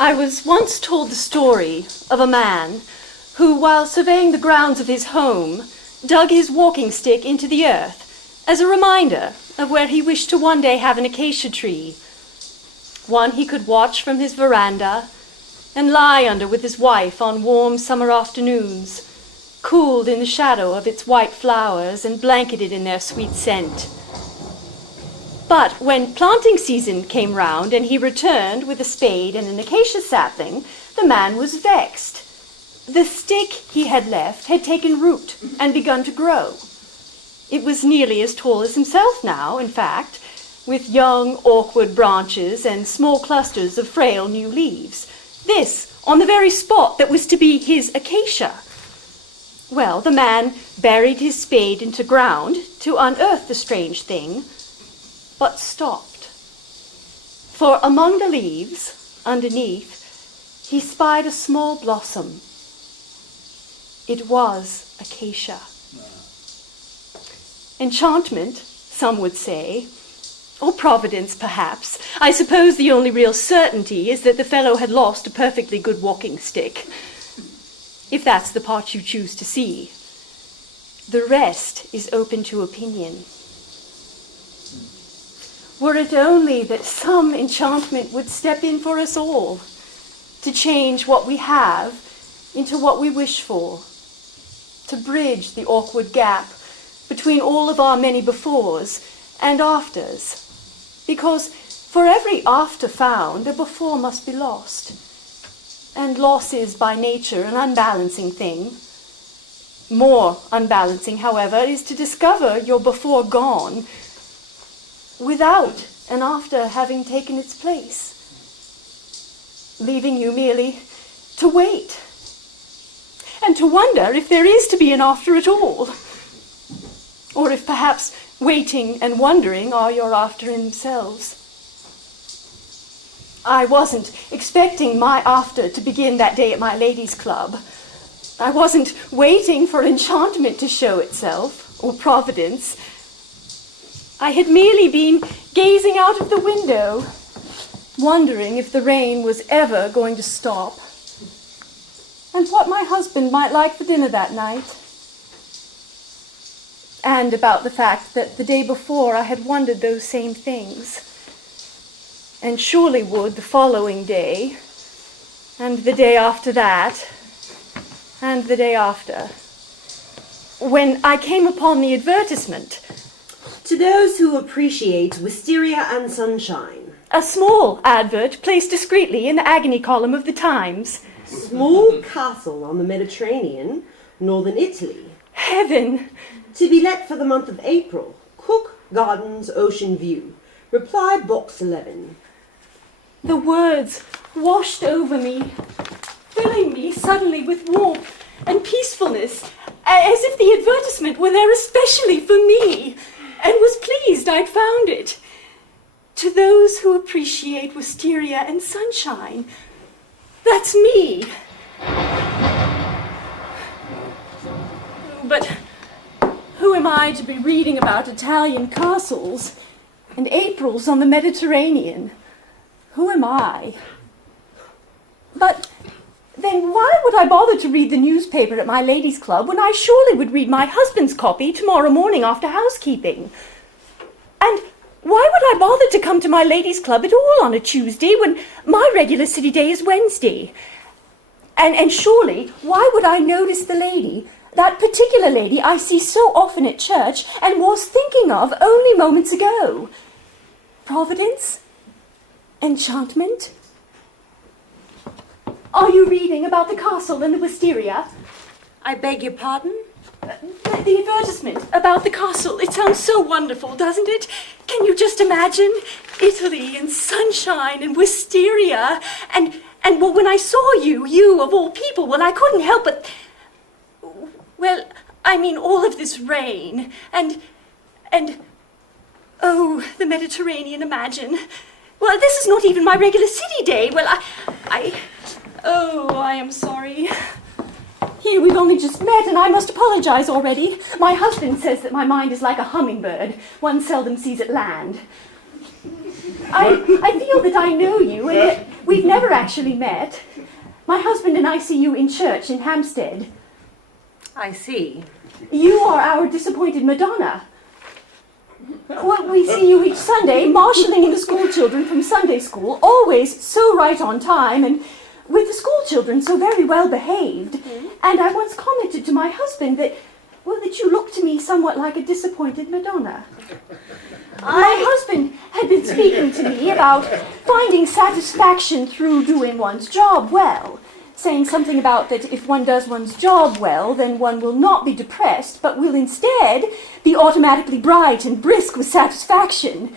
I was once told the story of a man who, while surveying the grounds of his home, dug his walking stick into the earth as a reminder of where he wished to one day have an acacia tree, one he could watch from his veranda and lie under with his wife on warm summer afternoons, cooled in the shadow of its white flowers and blanketed in their sweet scent. But when planting season came round and he returned with a spade and an acacia sapling, the man was vexed. The stick he had left had taken root and begun to grow. It was nearly as tall as himself now, in fact, with young, awkward branches and small clusters of frail new leaves. This on the very spot that was to be his acacia. Well, the man buried his spade into ground to unearth the strange thing, but stopped. For among the leaves, underneath, he spied a small blossom. It was acacia. Enchantment, some would say, or providence, perhaps. I suppose the only real certainty is that the fellow had lost a perfectly good walking stick, if that's the part you choose to see. The rest is open to opinion. Were it only that some enchantment would step in for us all, to change what we have into what we wish for, to bridge the awkward gap between all of our many befores and afters, because for every after found, a before must be lost, and loss is by nature an unbalancing thing. More unbalancing, however, is to discover your before gone without an after having taken its place, leaving you merely to wait and to wonder if there is to be an after at all, or if perhaps waiting and wondering are your after in themselves. I wasn't expecting my after to begin that day at my ladies' club. I wasn't waiting for enchantment to show itself, or providence. I had merely been gazing out of the window, wondering if the rain was ever going to stop, and what my husband might like for dinner that night, and about the fact that the day before I had wondered those same things, and surely would the following day, and the day after that, and the day after, when I came upon the advertisement. To those who appreciate wisteria and sunshine. A small advert placed discreetly in the agony column of the Times. Small castle on the Mediterranean, northern Italy. Heaven! To be let for the month of April. Cook Gardens Ocean View. Reply box 11. The words washed over me, filling me suddenly with warmth and peacefulness, as if the advertisement were there especially for me, and was pleased I'd found it. To those who appreciate wisteria and sunshine, that's me. But who am I to be reading about Italian castles and Aprils on the Mediterranean? Who am I? But then why would I bother to read the newspaper at my ladies' club when I surely would read my husband's copy tomorrow morning after housekeeping? And why would I bother to come to my ladies' club at all on a Tuesday when my regular city day is Wednesday? And surely, why would I notice the lady, that particular lady I see so often at church and was thinking of only moments ago? Providence? Enchantment? Are you reading about the castle and the wisteria? I beg your pardon? The advertisement about the castle. It sounds so wonderful, doesn't it? Can you just imagine? Italy and sunshine and wisteria. And well, when I saw you of all people, well, I couldn't help but... Well, I mean, all of this rain and... Oh, the Mediterranean, imagine. Well, this is not even my regular city day. Well, Oh, I am sorry. Here, we've only just met, and I must apologize already. My husband says that my mind is like a hummingbird. One seldom sees it land. I feel that I know you, and We've never actually met. My husband and I see you in church in Hampstead. I see. You are our disappointed Madonna. Well, we see you each Sunday, marshalling in the school children from Sunday school, always so right on time, and with the school children so very well behaved. And I once commented to my husband that you looked to me somewhat like a disappointed Madonna. My husband had been speaking to me about finding satisfaction through doing one's job well, saying something about that if one does one's job well, then one will not be depressed, but will instead be automatically bright and brisk with satisfaction.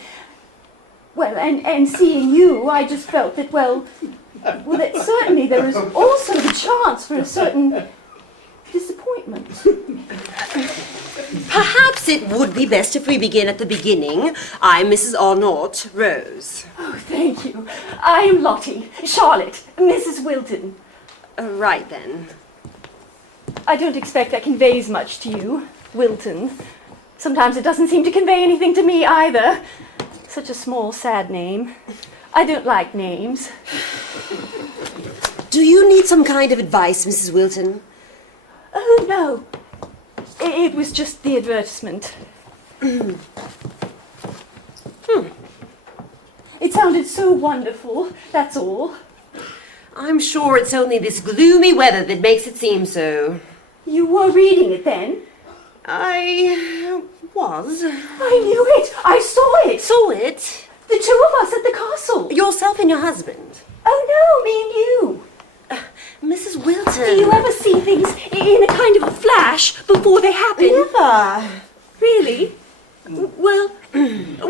Well, and seeing you, I just felt that, that certainly there is also the chance for a certain disappointment. Perhaps it would be best if we begin at the beginning. I'm Mrs. Arnott, Rose. Oh, thank you. I am Lotty, Charlotte, Mrs. Wilton. Right then. I don't expect that conveys much to you, Wilton. Sometimes it doesn't seem to convey anything to me either. Such a small, sad name. I don't like names. Do you need some kind of advice, Mrs. Wilton? Oh, no. It was just the advertisement. It sounded so wonderful, that's all. I'm sure it's only this gloomy weather that makes it seem so. You were reading it then? I was. I knew it! I saw it! Saw it? The two of us at the castle. Yourself and your husband. Oh, no, me and you. Mrs. Wilton. Do you ever see things in a kind of a flash before they happen? Never. Really? Well,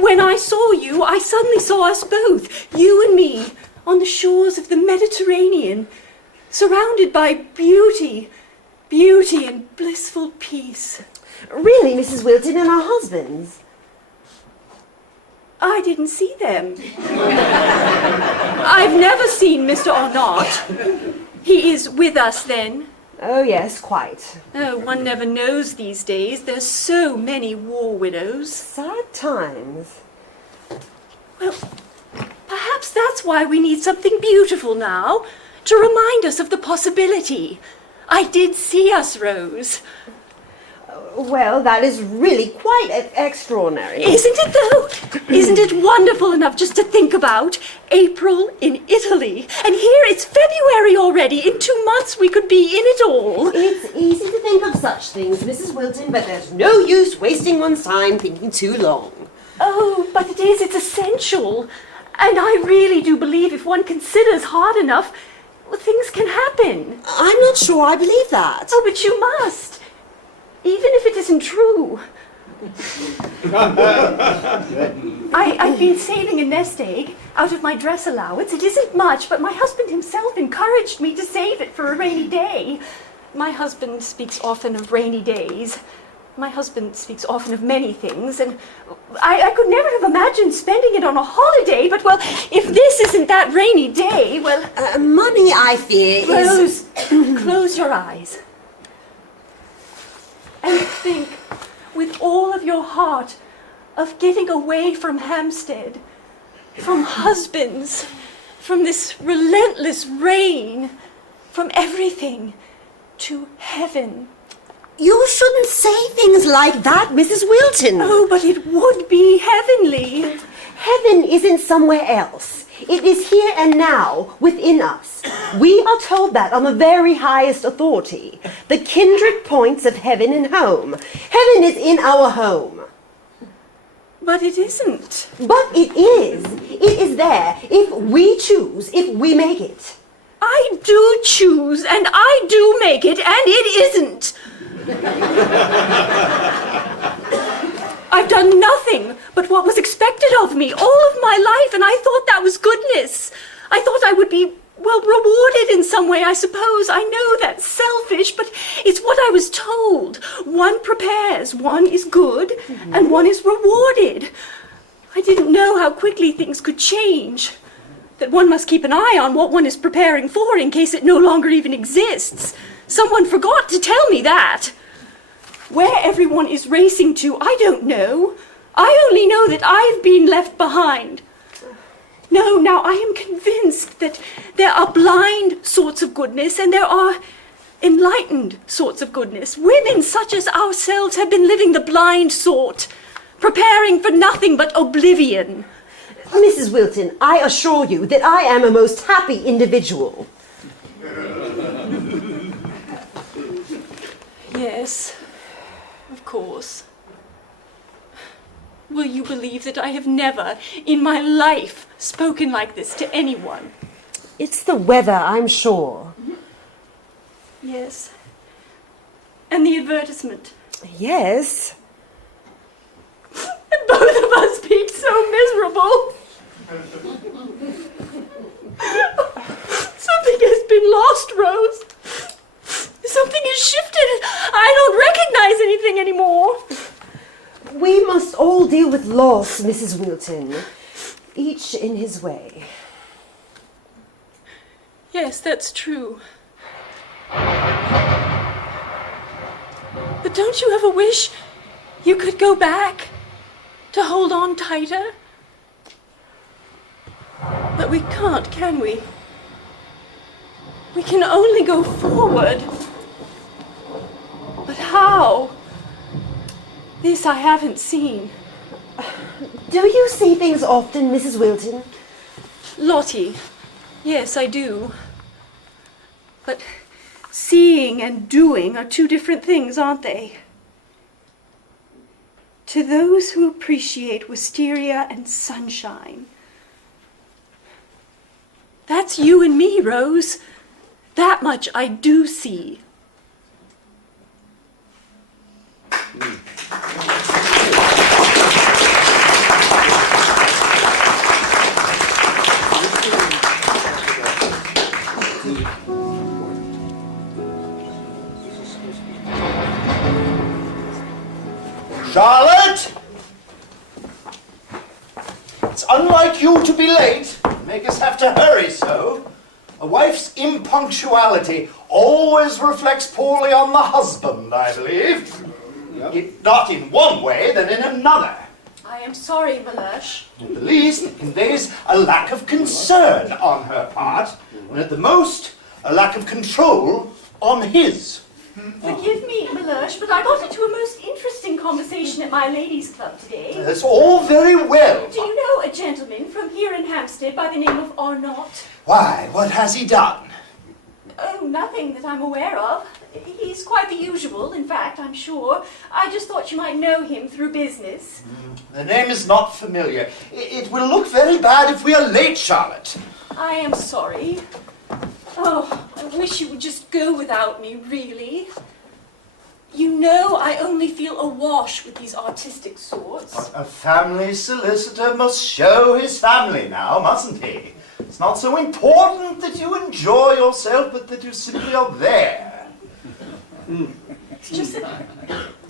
when I saw you, I suddenly saw us both, you and me, on the shores of the Mediterranean, surrounded by beauty and blissful peace. Really, Mrs. Wilton, and our husbands? I didn't see them. I've never seen Mr. Arnott. He is with us then? Oh, yes, quite. Oh, one never knows these days. There's so many war widows. Sad times. Well, perhaps that's why we need something beautiful now, to remind us of the possibility. I did see us, Rose. Well, that is really quite extraordinary. Isn't it, though? Isn't it wonderful enough just to think about? April in Italy. And here it's February already. In 2 months we could be in it all. It's easy to think of such things, Mrs. Wilton, but there's no use wasting one's time thinking too long. Oh, but it's essential. And I really do believe if one considers hard enough, things can happen. I'm not sure I believe that. Oh, but you must. Even if it isn't true. I've been saving a nest egg out of my dress allowance. It isn't much, but my husband himself encouraged me to save it for a rainy day. My husband speaks often of rainy days. My husband speaks often of many things, and I could never have imagined spending it on a holiday, but, if this isn't that rainy day, money, I fear, Rose, close your eyes. And think, with all of your heart, of getting away from Hampstead, from husbands, from this relentless rain, from everything, to heaven. You shouldn't say things like that, Mrs. Wilton. Oh, but it would be heavenly. Heaven isn't somewhere else. It is here and now, within us. We are told that on the very highest authority. The kindred points of heaven and home. Heaven is in our home. But it isn't. But it is. It is there, if we choose, if we make it. I do choose, and I do make it, and it isn't. I've done nothing but what was expected of me all of my life, and I thought that was goodness. I thought I would be, rewarded in some way, I suppose. I know that's selfish, but it's what I was told. One prepares, one is good, and one is rewarded. I didn't know how quickly things could change. That one must keep an eye on what one is preparing for in case it no longer even exists. Someone forgot to tell me that. Where everyone is racing to, I don't know. I only know that I've been left behind. No, now I am convinced that there are blind sorts of goodness and there are enlightened sorts of goodness. Women such as ourselves have been living the blind sort, preparing for nothing but oblivion. Mrs. Wilton, I assure you that I am a most happy individual. Yes, of course. Will you believe that I have never in my life spoken like this to anyone? It's the weather, I'm sure. Yes. And the advertisement. Yes. And both of us being so miserable. Something has been lost, Rose. Something has shifted. I don't recognize anything anymore. We must all deal with loss, Mrs. Wilton, each in his way. Yes, that's true. But don't you ever wish you could go back to hold on tighter? But we can't, can we? We can only go forward. But how? This I haven't seen. Do you see things often, Mrs. Wilton? Lotty, yes, I do. But seeing and doing are two different things, aren't they? To those who appreciate wisteria and sunshine. That's you and me, Rose. That much I do see. Charlotte! It's unlike you to be late. Make us have to hurry so. A wife's impunctuality always reflects poorly on the husband, I believe. If not in one way, then in another. I am sorry, Mellersh. At the least, it conveys a lack of concern on her part, and at the most, a lack of control on his. Forgive me, Mellersh, but I got into a most interesting conversation at my ladies' club today. That's all very well. Do you know a gentleman from here in Hampstead by the name of Arnott? Why, what has he done? Oh, nothing that I'm aware of. He's quite the usual, in fact, I'm sure. I just thought you might know him through business. The name is not familiar. It will look very bad if we are late, Charlotte. I am sorry. Oh, I wish you would just go without me, really. You know I only feel awash with these artistic sorts. A family solicitor must show his family now, mustn't he? It's not so important that you enjoy yourself, but that you simply are there. It's just that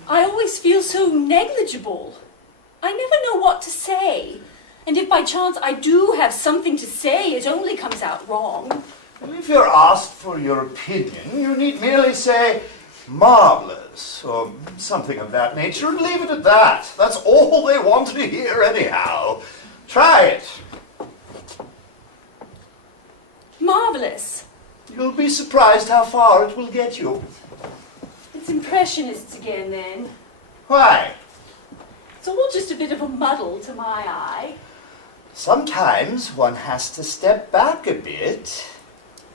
I always feel so negligible. I never know what to say. And if by chance I do have something to say, it only comes out wrong. Well, if you're asked for your opinion, you need merely say, marvellous, or something of that nature, and leave it at that. That's all they want to hear anyhow. Try it. Marvellous. You'll be surprised how far it will get you. It's Impressionists again, then. Why? It's all just a bit of a muddle to my eye. Sometimes one has to step back a bit.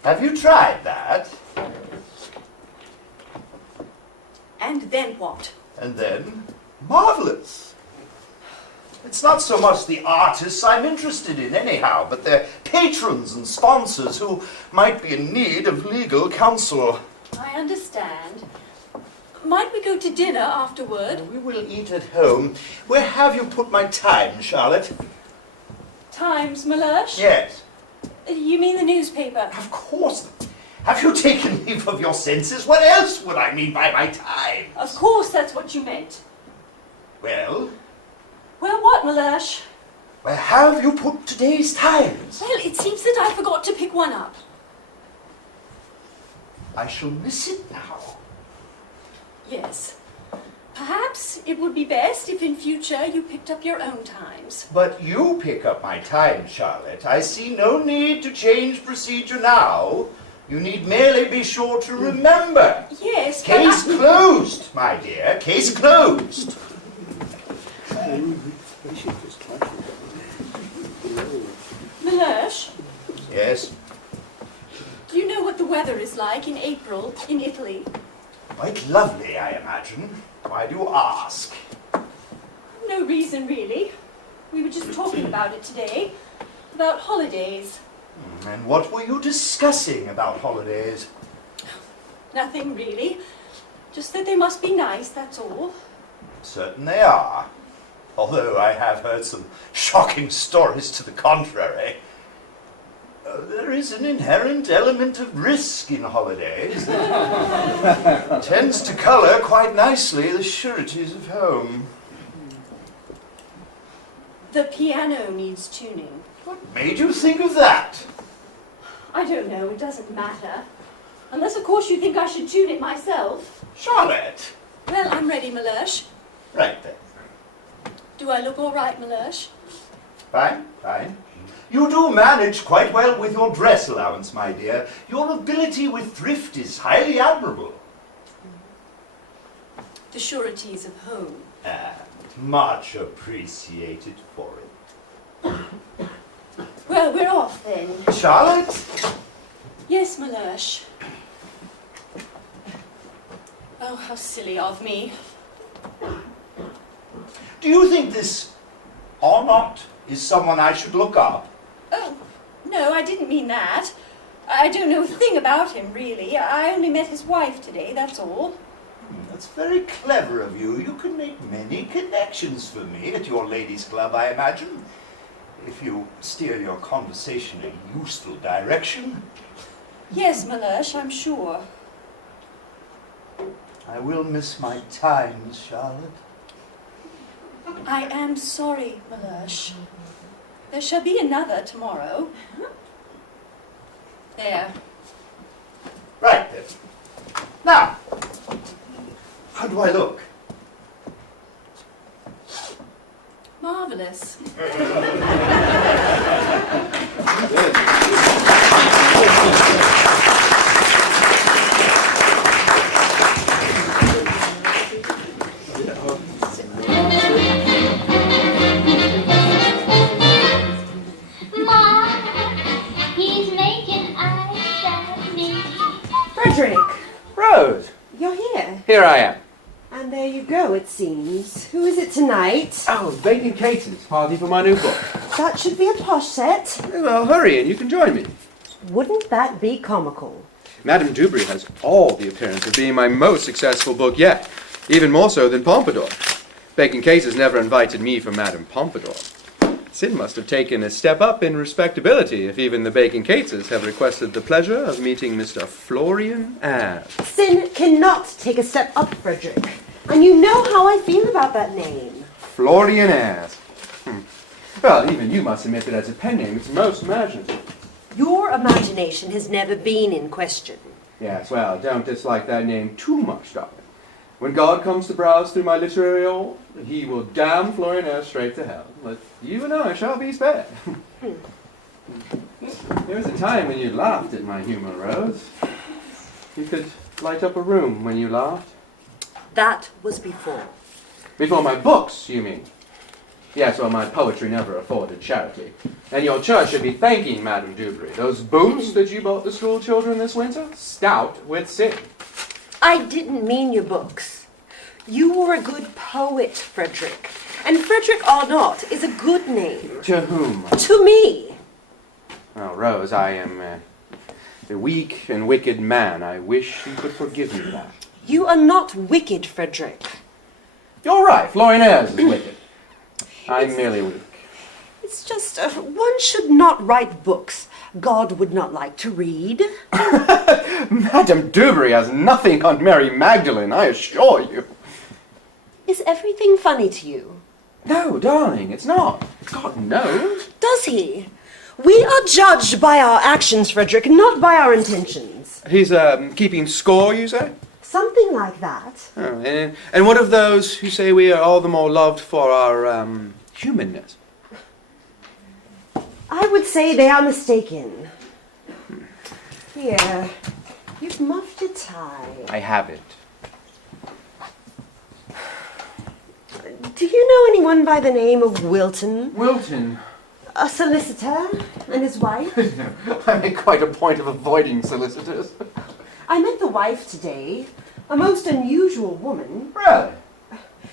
Have you tried that? And then what? And then, marvellous. It's not so much the artists I'm interested in anyhow, but their patrons and sponsors who might be in need of legal counsel. I understand. Might we go to dinner afterward? We will eat at home. Where have you put my time, Charlotte? Times, Mellersh? Yes. You mean the newspaper? Of course. Have you taken leave of your senses? What else would I mean by my time? Of course that's what you meant. Well? Well, what, Mellersh? Where have you put today's Times? Well, it seems that I forgot to pick one up. I shall miss it now. Yes. Perhaps Perhaps it would be best if in future you picked up your own times. But you pick up my time, Charlotte. I see no need to change procedure now. You need merely be sure to remember. Yes, but Case closed, my dear. Case closed. Mellersh, Yes? do you know what the weather is like in April in Italy? Quite lovely, I imagine. Why do you ask? No reason, really. We were just talking about it today. About holidays. And what were you discussing about holidays? Nothing, really. Just that they must be nice, that's all. Certain they are. Although I have heard some shocking stories to the contrary. There is an inherent element of risk in holidays that tends to colour quite nicely the sureties of home. The piano needs tuning. What made you think of that? I don't know, it doesn't matter. Unless, of course, you think I should tune it myself. Charlotte! Well, I'm ready, Mellersh. Right then. Do I look all right, Mellersh? Fine, fine. You do manage quite well with your dress allowance, my dear. Your ability with thrift is highly admirable. The sureties of home. Much appreciated for it. Well, we're off then. Charlotte? Yes, Mellersh. Oh, how silly of me. Do you think this Arnott is someone I should look up? Oh, no, I didn't mean that. I don't know a thing about him, really. I only met his wife today, that's all. That's very clever of you. You can make many connections for me at your ladies' club, I imagine. If you steer your conversation in a useful direction. Yes, Mellersh, I'm sure. I will miss my times, Charlotte. I am sorry, Mellersh. There shall be another tomorrow. There. Right then. Now, how do I look? Marvellous. Frederick, Rose, you're here. here I am. And there you go, it seems. Who is it tonight? Oh, baking cases, party for my new book. That should be a posh set. Well, hurry and you can join me. Wouldn't that be comical? Madame Dubry has all the appearance of being my most successful book yet, even more so than Pompadour. Baking cases never invited me for Madame Pompadour. Sin must have taken a step up in respectability if even the Baking Cases have requested the pleasure of meeting Mr. Florian Ayres. Sin cannot take a step up, Frederick. And you know how I feel about that name. Florian Ayres. Well, even you must admit that as a pen name, it's most imaginative. Your imagination has never been in question. Yes, well, don't dislike that name too much, darling. When God comes to browse through my literary all, he will damn Florian Ayres straight to hell. But you and I shall be spared. There was a time when you laughed at my humor, Rose. You could light up a room when you laughed. That was before. Before my books, you mean? Yes, well, my poetry never afforded charity. And your church should be thanking Madame Dubry. Those boots that you bought the school children this winter? Stout with sin. I didn't mean your books. You were a good poet, Frederick. And Frederick Arnott is a good name. To whom? To me. Oh, Rose, I am a weak and wicked man. I wish you could forgive me that. You are not wicked, Frederick. You're right, Florian Ayres is wicked. I'm merely weak. It's just, one should not write books God would not like to read. Madame Dubry has nothing on Mary Magdalene, I assure you. Is everything funny to you? No, darling, it's not. God knows. Does he? We are judged by our actions, Frederick, not by our intentions. He's keeping score, you say? Something like that. Oh, and what of those who say we are all the more loved for our humanness? I would say they are mistaken. Here, you've muffed your tie. I have it. Do you know anyone by the name of Wilton? Wilton. A solicitor and his wife? I make quite a point of avoiding solicitors. I met the wife today. A most unusual woman. Really?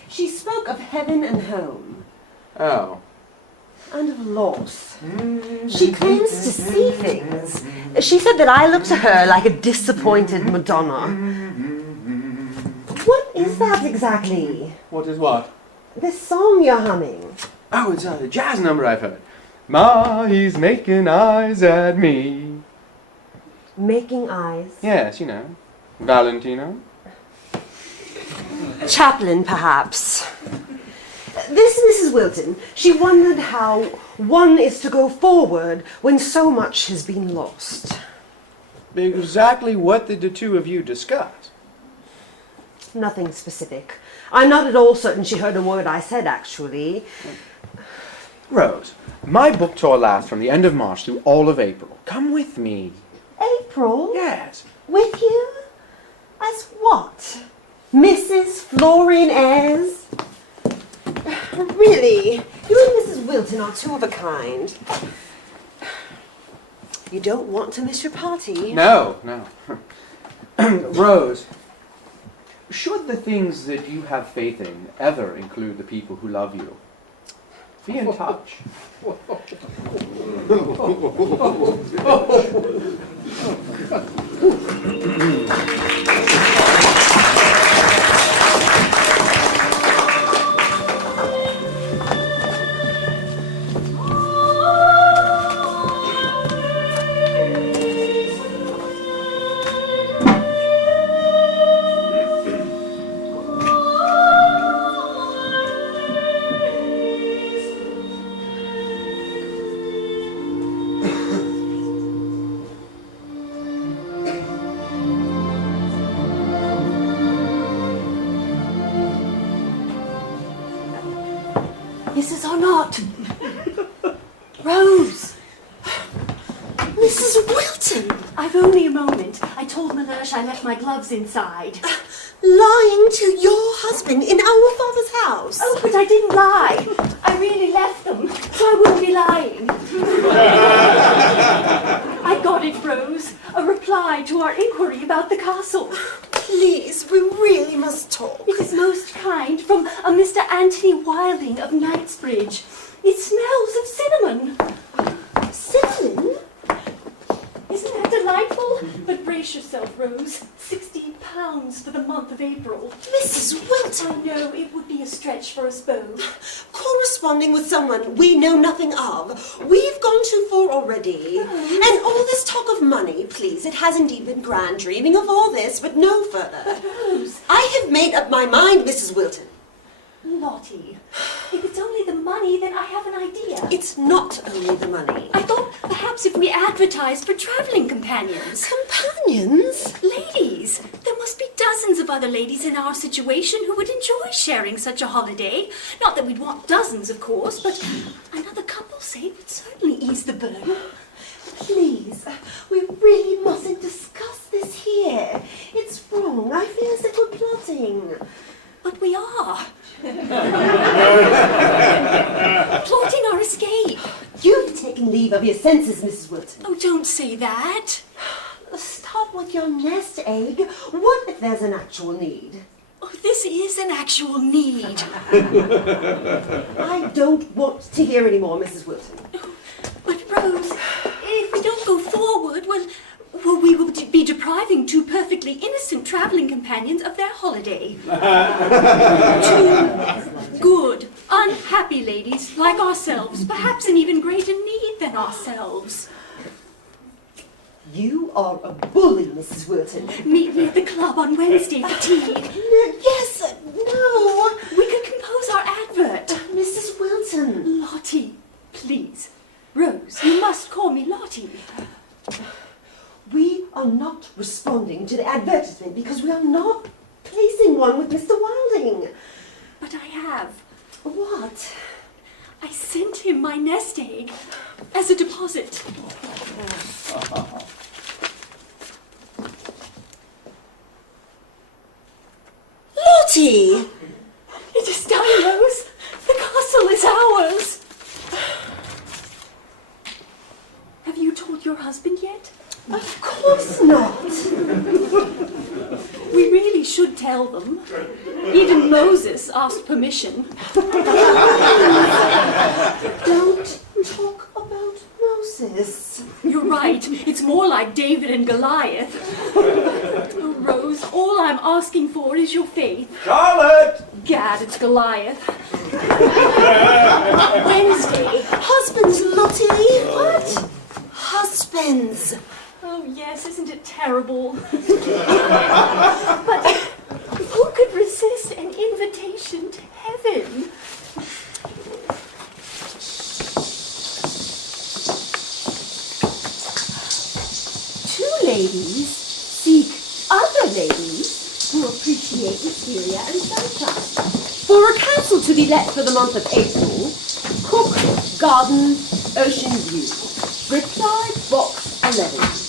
She spoke of heaven and home. Oh. And of loss. She claims to see things. She said that I look to her like a disappointed Madonna. What is that exactly? What is what? This song you're humming. Oh, it's a jazz number I've heard. Ma, he's making eyes at me. Making eyes. Yes, you know. Valentino. Chaplain, perhaps. This Mrs. Wilton, she wondered how one is to go forward when so much has been lost. Exactly what did the two of you discuss? Nothing specific. I'm not at all certain she heard a word I said, actually. Rose, my book tour lasts from the end of March through all of April. Come with me. April? Yes. With you? As what? Mrs. Florian Ayres? Really, you and Mrs. Wilton are two of a kind. You don't want to miss your party? No. Rose, should the things that you have faith in ever include the people who love you, be in touch. Mrs. Arnott! Rose! Mrs. Wilton! I've only a moment. I told Mellersh I left my gloves inside. Lying to your husband in our father's house? Oh, but I didn't lie. I really left them, so I wouldn't be lying. I got it, Rose. A reply to our inquiry about the castle. Please, we really must talk. It is most kind from a Mr. Antony Wilding of Knightsbridge. It smells of cinnamon. Cinnamon? Isn't that delightful? But brace yourself, Rose. £60 for the month of April. Mrs. Wilton! I know it would be a stretch for us both. Corresponding with someone we know nothing of. We've gone too far already. And all this talk of money, please, it has indeed been grand dreaming of all this, but no further. But Rose... I have made up my mind, Mrs. Wilton. Lotty, if it's only the money, then I have an idea. It's not only the money. I thought perhaps if we advertised for travelling companions. Companions? Ladies! There must be dozens of other ladies in our situation who would enjoy sharing such a holiday. Not that we'd want dozens, of course, but another couple, say, would certainly ease the burden. Please, we really mustn't discuss this here. It's wrong. I feel as if we're plotting. But we are. Plotting our escape. You've taken leave of your senses, Mrs. Wilton. Oh, don't say that. Stop with your nest egg. What if there's an actual need? Oh, this is an actual need. I don't want to hear any more, Mrs. Wilton. But, Rose, if we don't go forward, well, we will be depriving two perfectly innocent travelling companions of their holiday. Two good, unhappy ladies like ourselves, perhaps in even greater need than ourselves. You are a bully, Mrs. Wilton. Meet me at the club on Wednesday for tea. Yes, no. We could compose our advert. Mrs. Wilton. Lotty, please. Rose, you must call me Lotty. We are not responding to the advertisement because we are not one with Mr. Wilding. But I have. What? I sent him my nest egg as a deposit. Lotty! It is done, Rose. The castle is ours. Have you told your husband yet? Of course not. We really should tell them. Even Moses asked permission. Don't talk about Moses. You're right. It's more like David and Goliath. Oh, Rose, all I'm asking for is your faith. Charlotte! Gad, it's Goliath. Wednesday. Husbands, Lottie. What? Husbands. Oh, yes, isn't it terrible? But who could resist an invitation to heaven? Two ladies seek other ladies who appreciate wisteria and sunshine. For a castle to be let for the month of April, Cook, Garden, Ocean View. Reply box 11.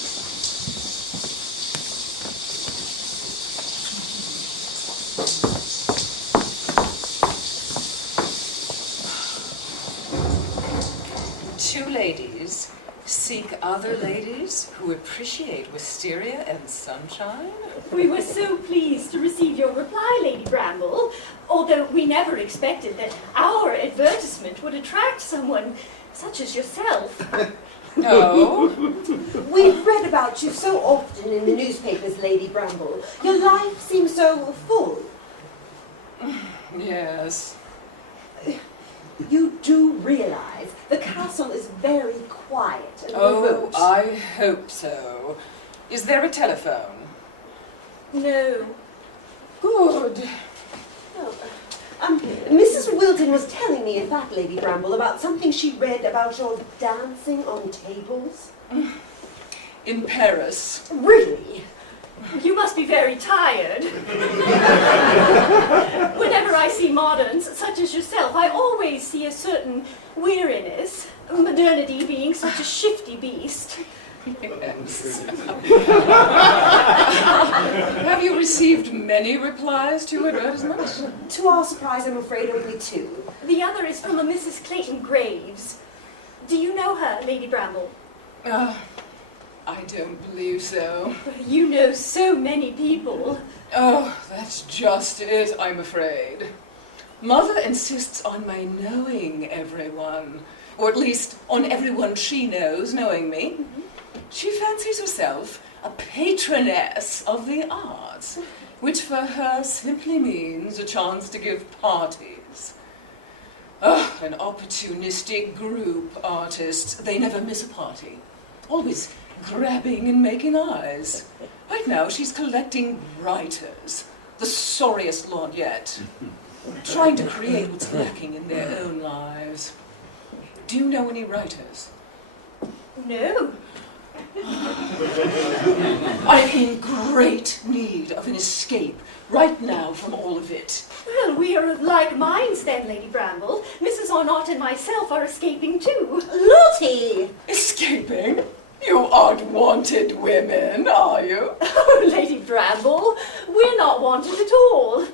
Two ladies seek other ladies who appreciate wisteria and sunshine? We were so pleased to receive your reply, Lady Bramble, although we never expected that our advertisement would attract someone such as yourself. No. We've read about you so often in the newspapers, Lady Bramble. Your life seems so full. Yes. You do realize the castle is very quiet and Oh, remote. I hope so. Is there a telephone? No. Good. Mrs. Wilton was telling me, in fact, Lady Bramble, about something she read about your dancing on tables. In Paris. Really? You must be very tired. Whenever I see moderns such as yourself, I always see a certain weariness, modernity being such a shifty beast. Yes. Have you received many replies to your advertisement? To our surprise, I'm afraid only two. The other is from a Mrs. Clayton Graves. Do you know her, Lady Bramble? I don't believe so. You know so many people. Oh, that's just it, I'm afraid. Mother insists on my knowing everyone, or at least on everyone she knows knowing me. Mm-hmm. She fancies herself a patroness of the arts, which for her simply means a chance to give parties. Oh, an opportunistic group, artists. They never miss a party. Always grabbing and making eyes. Right now she's collecting writers, the sorriest lot yet, trying to create what's lacking in their own lives. Do you know any writers? No. I'm in great need of an escape right now from all of it. Well, we are of like minds then, Lady Bramble. Mrs. Arnott and myself are escaping too. Lottie! Escaping? You aren't wanted women, are you? Oh, Lady Bramble, we're not wanted at all.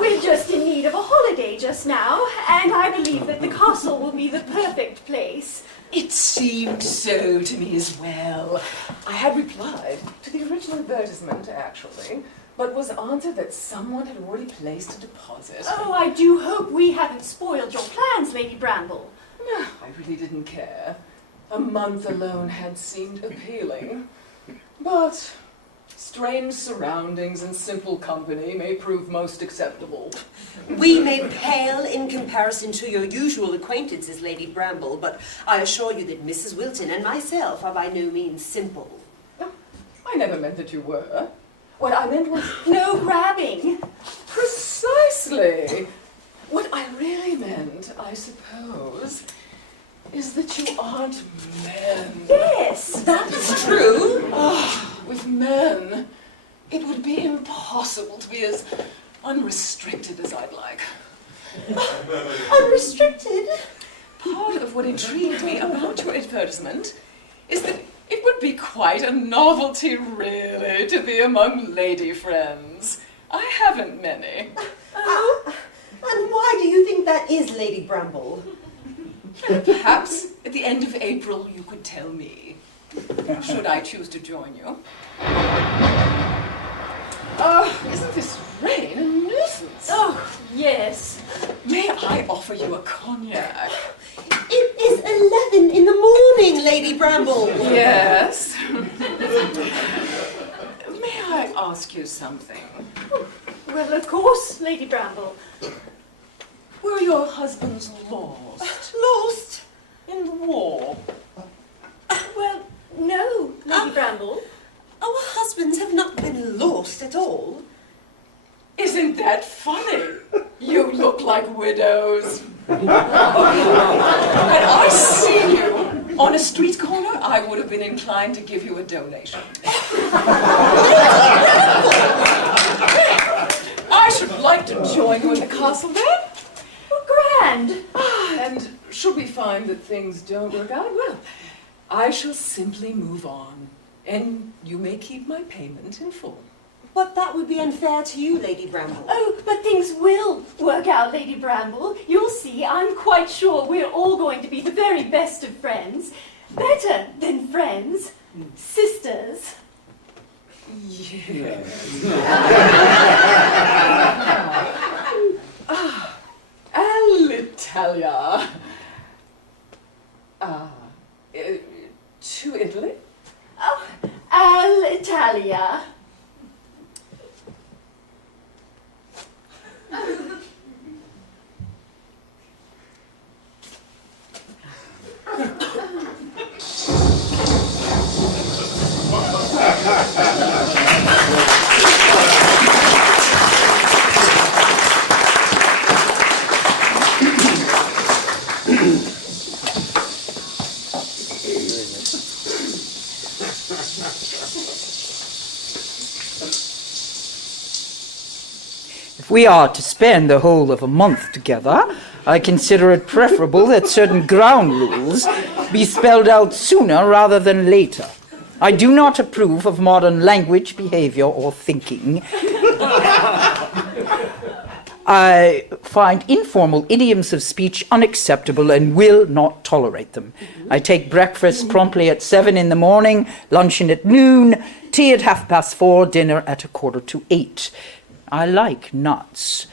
We're just in need of a holiday just now, and I believe that the castle will be the perfect place. It seemed so to me as well. I had replied to the original advertisement, actually, but was answered that someone had already placed a deposit. Oh, I do hope we haven't spoiled your plans, Lady Bramble. No, I really didn't care. A month alone had seemed appealing. But strange surroundings and simple company may prove most acceptable. We may pale in comparison to your usual acquaintances, Lady Bramble, but I assure you that Mrs. Wilton and myself are by no means simple. I never meant that you were. What I meant was... No grabbing. Precisely! What I really meant, I suppose, is that you aren't men. Yes, That is true. With men, it would be impossible to be as unrestricted as I'd like. Unrestricted. Part of what intrigued me about your advertisement is that it would be quite a novelty, really, to be among lady friends. I haven't many. And why do you think that is, Lady Bramble? Perhaps at the end of April you could tell me, should I choose to join you. Isn't this rain a nuisance? Oh, yes. May I offer you a cognac? It is 11 in the morning, Lady Bramble. Yes. May I ask you something? Well, of course, Lady Bramble. Were your husbands lost Lost? in the war? Well, no, Lady Bramble. Our husbands have not been lost at all. Isn't that funny? You look like widows. Had I seen you on a street corner, I would have been inclined to give you a donation. I should like to join you in the castle then. Oh, grand. And should we find that things don't work out, well, I shall simply move on, and you may keep my payment in full. But that would be unfair to you, Lady Bramble. Oh, but things will work out, Lady Bramble. You'll see, I'm quite sure we're all going to be the very best of friends. Better than friends. Sisters. Yes. Alitalia. To Italy? Oh, Alitalia. If we are to spend the whole of a month together, I consider it preferable that certain ground rules be spelled out sooner rather than later. I do not approve of modern language, behavior, or thinking. I find informal idioms of speech unacceptable and will not tolerate them. I take breakfast promptly at 7 in the morning, luncheon at noon, tea at 4:30, dinner at 7:45. I like nuts.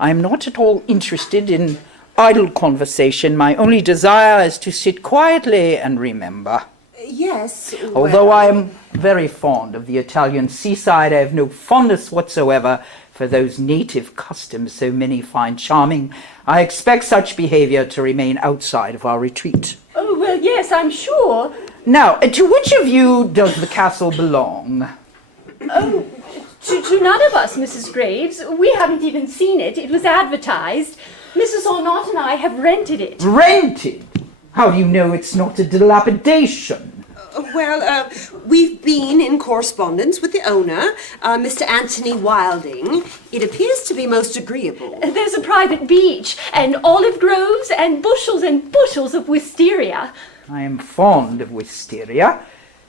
I am not at all interested in idle conversation. My only desire is to sit quietly and remember. Yes. Although I am very fond of the Italian seaside, I have no fondness whatsoever for those native customs so many find charming. I expect such behavior to remain outside of our retreat. Oh, well, yes, I'm sure. Now, to which of you does the castle belong? Oh, to none of us, Mrs. Graves. We haven't even seen it. It was advertised. Mrs. Arnott and I have rented it. Rented? How do you know it's not a dilapidation? Well, we've been in correspondence with the owner, Mr. Antony Wilding. It appears to be most agreeable. There's a private beach, and olive groves, and bushels of wisteria. I am fond of wisteria.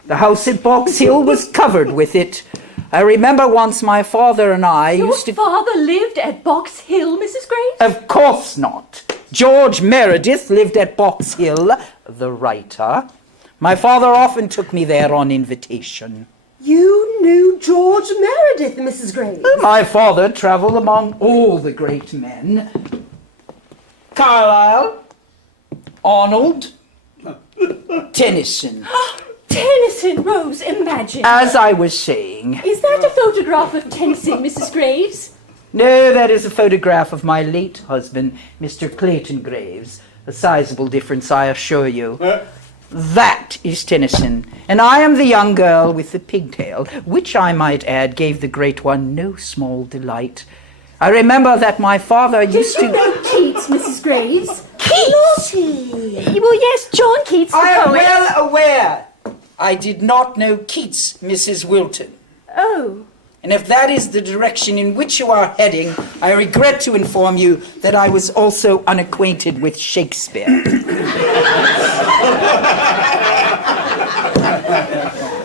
The house at Box Hill was covered with it. I remember once my father and I used to... Your father lived at Box Hill, Mrs. Graves? Of course not. George Meredith lived at Box Hill, the writer. My father often took me there on invitation. You knew George Meredith, Mrs. Graves? My father travelled among all the great men. Carlyle, Arnold, Tennyson. Tennyson, Rose, imagine. As I was saying... Is that a photograph of Tennyson, Mrs. Graves? No, that is a photograph of my late husband, Mr. Clayton Graves. A sizable difference, I assure you. That is Tennyson, and I am the young girl with the pigtail, which I might add gave the great one no small delight. I remember that my father used to... Did you know Keats, Mrs. Graves? Lotty! Well, yes, John Keats, the I am poet. well aware. I did not know Keats, Mrs. Wilton. Oh. And if that is the direction in which you are heading, I regret to inform you that I was also unacquainted with Shakespeare.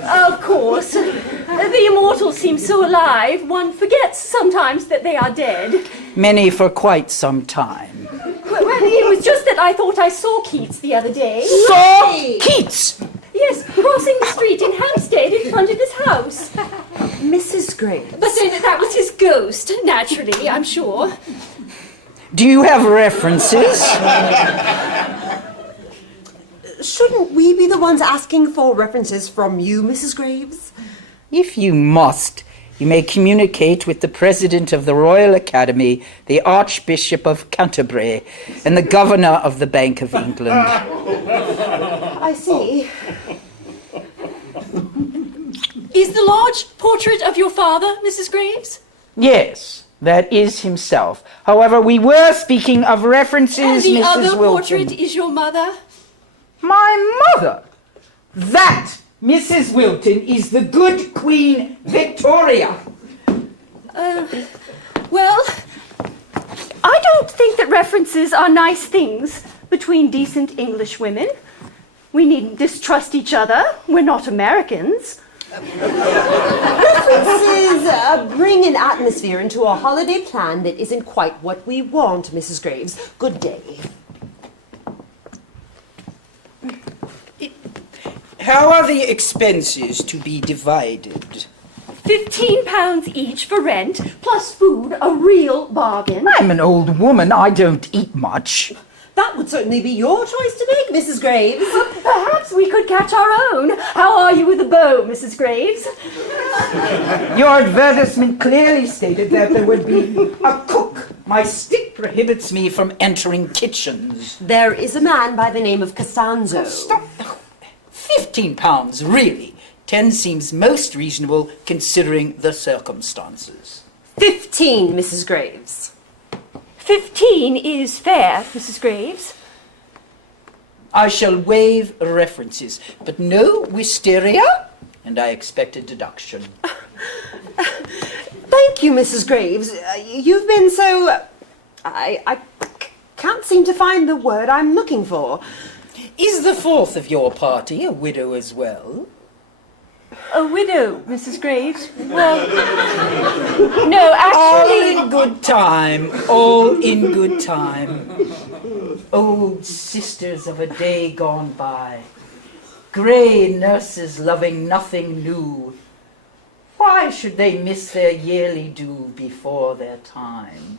Of course. The immortals seem so alive, one forgets sometimes that they are dead. Many for quite some time. Well, it was just that I thought I saw Keats the other day. Saw Keats! Yes, crossing the street in Hampstead in front of his house. Mrs. Graves. But then that was his ghost, naturally, I'm sure. Do you have references? Shouldn't we be the ones asking for references from you, Mrs. Graves? If you must, you may communicate with the President of the Royal Academy, the Archbishop of Canterbury, and the Governor of the Bank of England. I see. Is the large portrait of your father, Mrs. Graves? Yes, that is himself. However, we were speaking of references, And the Mrs. other Wilton. portrait is your mother? My mother? That, Mrs. Wilton, is the good Queen Victoria. Well, I don't think that references are nice things between decent English women. We needn't distrust each other. We're not Americans. References bring an atmosphere into a holiday plan that isn't quite what we want, Mrs. Graves. Good day. How are the expenses to be divided? £15 each for rent, plus food, a real bargain. I'm an old woman. I don't eat much. That would certainly be your choice to make, Mrs. Graves. Perhaps we could catch our own. How are you with a bow, Mrs. Graves? Your advertisement clearly stated that there would be a cook. My stick prohibits me from entering kitchens. There is a man by the name of Costanzo. Stop. £15, really? 10 seems most reasonable considering the circumstances. 15, Mrs. Graves. 15 is fair, Mrs. Graves. I shall waive references, but no wisteria, and I expect a deduction. Thank you, Mrs. Graves. You've been so... I can't seem to find the word I'm looking for. Is the fourth of your party a widow as well? A widow, Mrs. Graves? Well, no, All actually... in good time, all in good time. Old sisters of a day gone by, grey nurses loving nothing new. Why should they miss their yearly due before their time?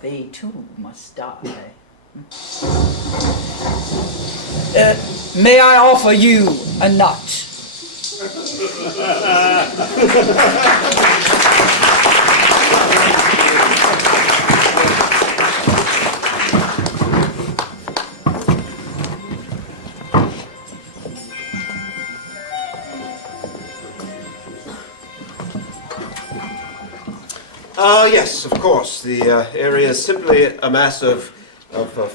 They too must die. May I offer you a nut? Yes, of course. The area is simply a mass of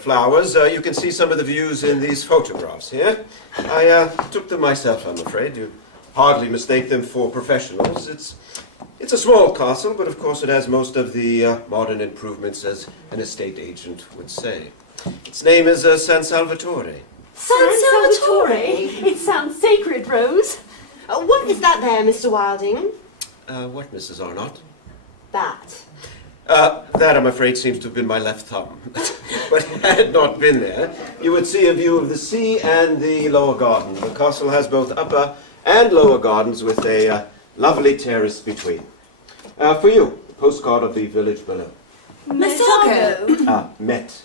flowers. You can see some of the views in these photographs here. I took them myself, I'm afraid. You hardly mistake them for professionals. It's a small castle, but of course it has most of the modern improvements, as an estate agent would say. Its name is San Salvatore. San Salvatore? It sounds sacred, Rose. What is that there, Mr. Wilding? What, Mrs. Arnott? That. That, I'm afraid, seems to have been my left thumb. But had it not been there, you would see a view of the sea and the lower garden. The castle has both upper and lower gardens with a lovely terrace between. For you, a postcard of the village below. Zago. Met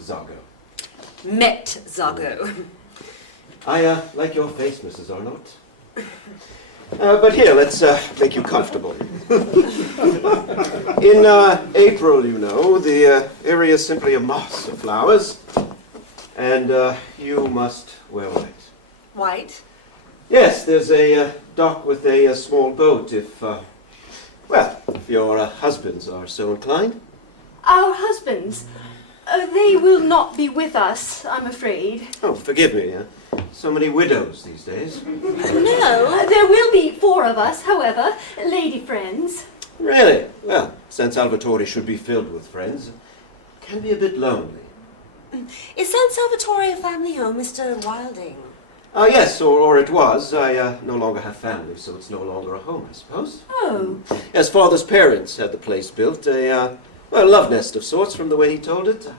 Zago. Met Zago. I like your face, Mrs. Arnott. But here, let's make you comfortable. In April, you know, the area is simply a mass of flowers, and you must wear white. White? Yes, there's a dock with a small boat if your husbands are so inclined. Our husbands? They will not be with us, I'm afraid. Oh, forgive me. So many widows these days. No, there will be 4 of us, however, lady friends. Really? Well, San Salvatore should be filled with friends. Can be a bit lonely. Is San Salvatore a family home, Mr. Wilding? Yes, or it was. I no longer have family, so it's no longer a home, I suppose. Oh. Yes, father's parents had the place built, a love nest of sorts from the way he told it.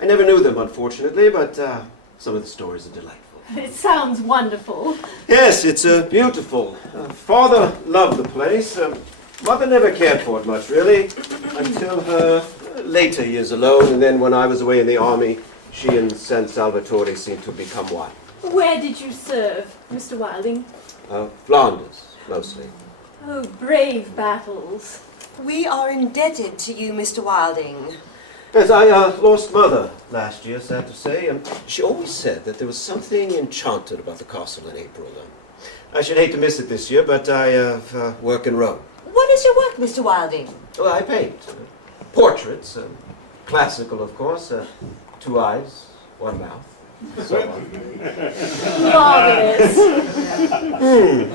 I never knew them, unfortunately, but some of the stories are delightful. It sounds wonderful. Yes, it's beautiful. Father loved the place. Mother never cared for it much, really, until her later years alone, and then when I was away in the army, she and San Salvatore seemed to become one. Where did you serve, Mr. Wilding? Flanders, mostly. Oh, brave battles. We are indebted to you, Mr. Wilding. Yes, I lost Mother last year, sad to say. She always said that there was something enchanted about the castle in April. I should hate to miss it this year, but I have work in Rome. What is your work, Mr. Wilding? Well, I paint. Portraits, classical, of course. 2 eyes, 1 mouth. So on. Marvelous.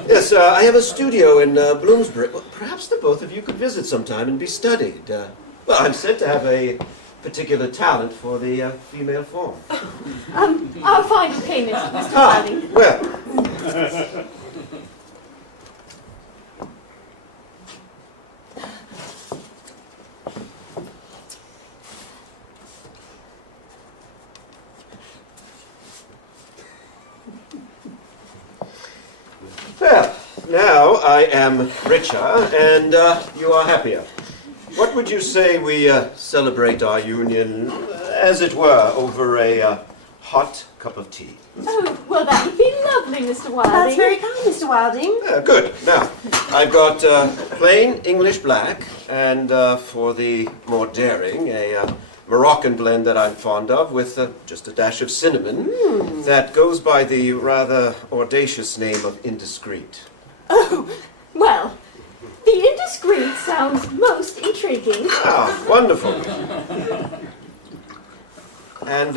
Yes, I have a studio in Bloomsbury. Well, perhaps the both of you could visit sometime and be studied. Well, I'm said to have a particular talent for the female form. I'll find a payment, Mr. Wilding. Well. Well, now I am richer and you are happier. What would you say we celebrate our union, as it were, over a hot cup of tea? Oh, well, that would be lovely, Mr. Wilding. That's very kind, Mr. Wilding. Good. Now, I've got plain English black, and for the more daring, a Moroccan blend that I'm fond of with just a dash of cinnamon that goes by the rather audacious name of indiscreet. Oh, well, the indiscreet sounds most intriguing. Ah, wonderful. And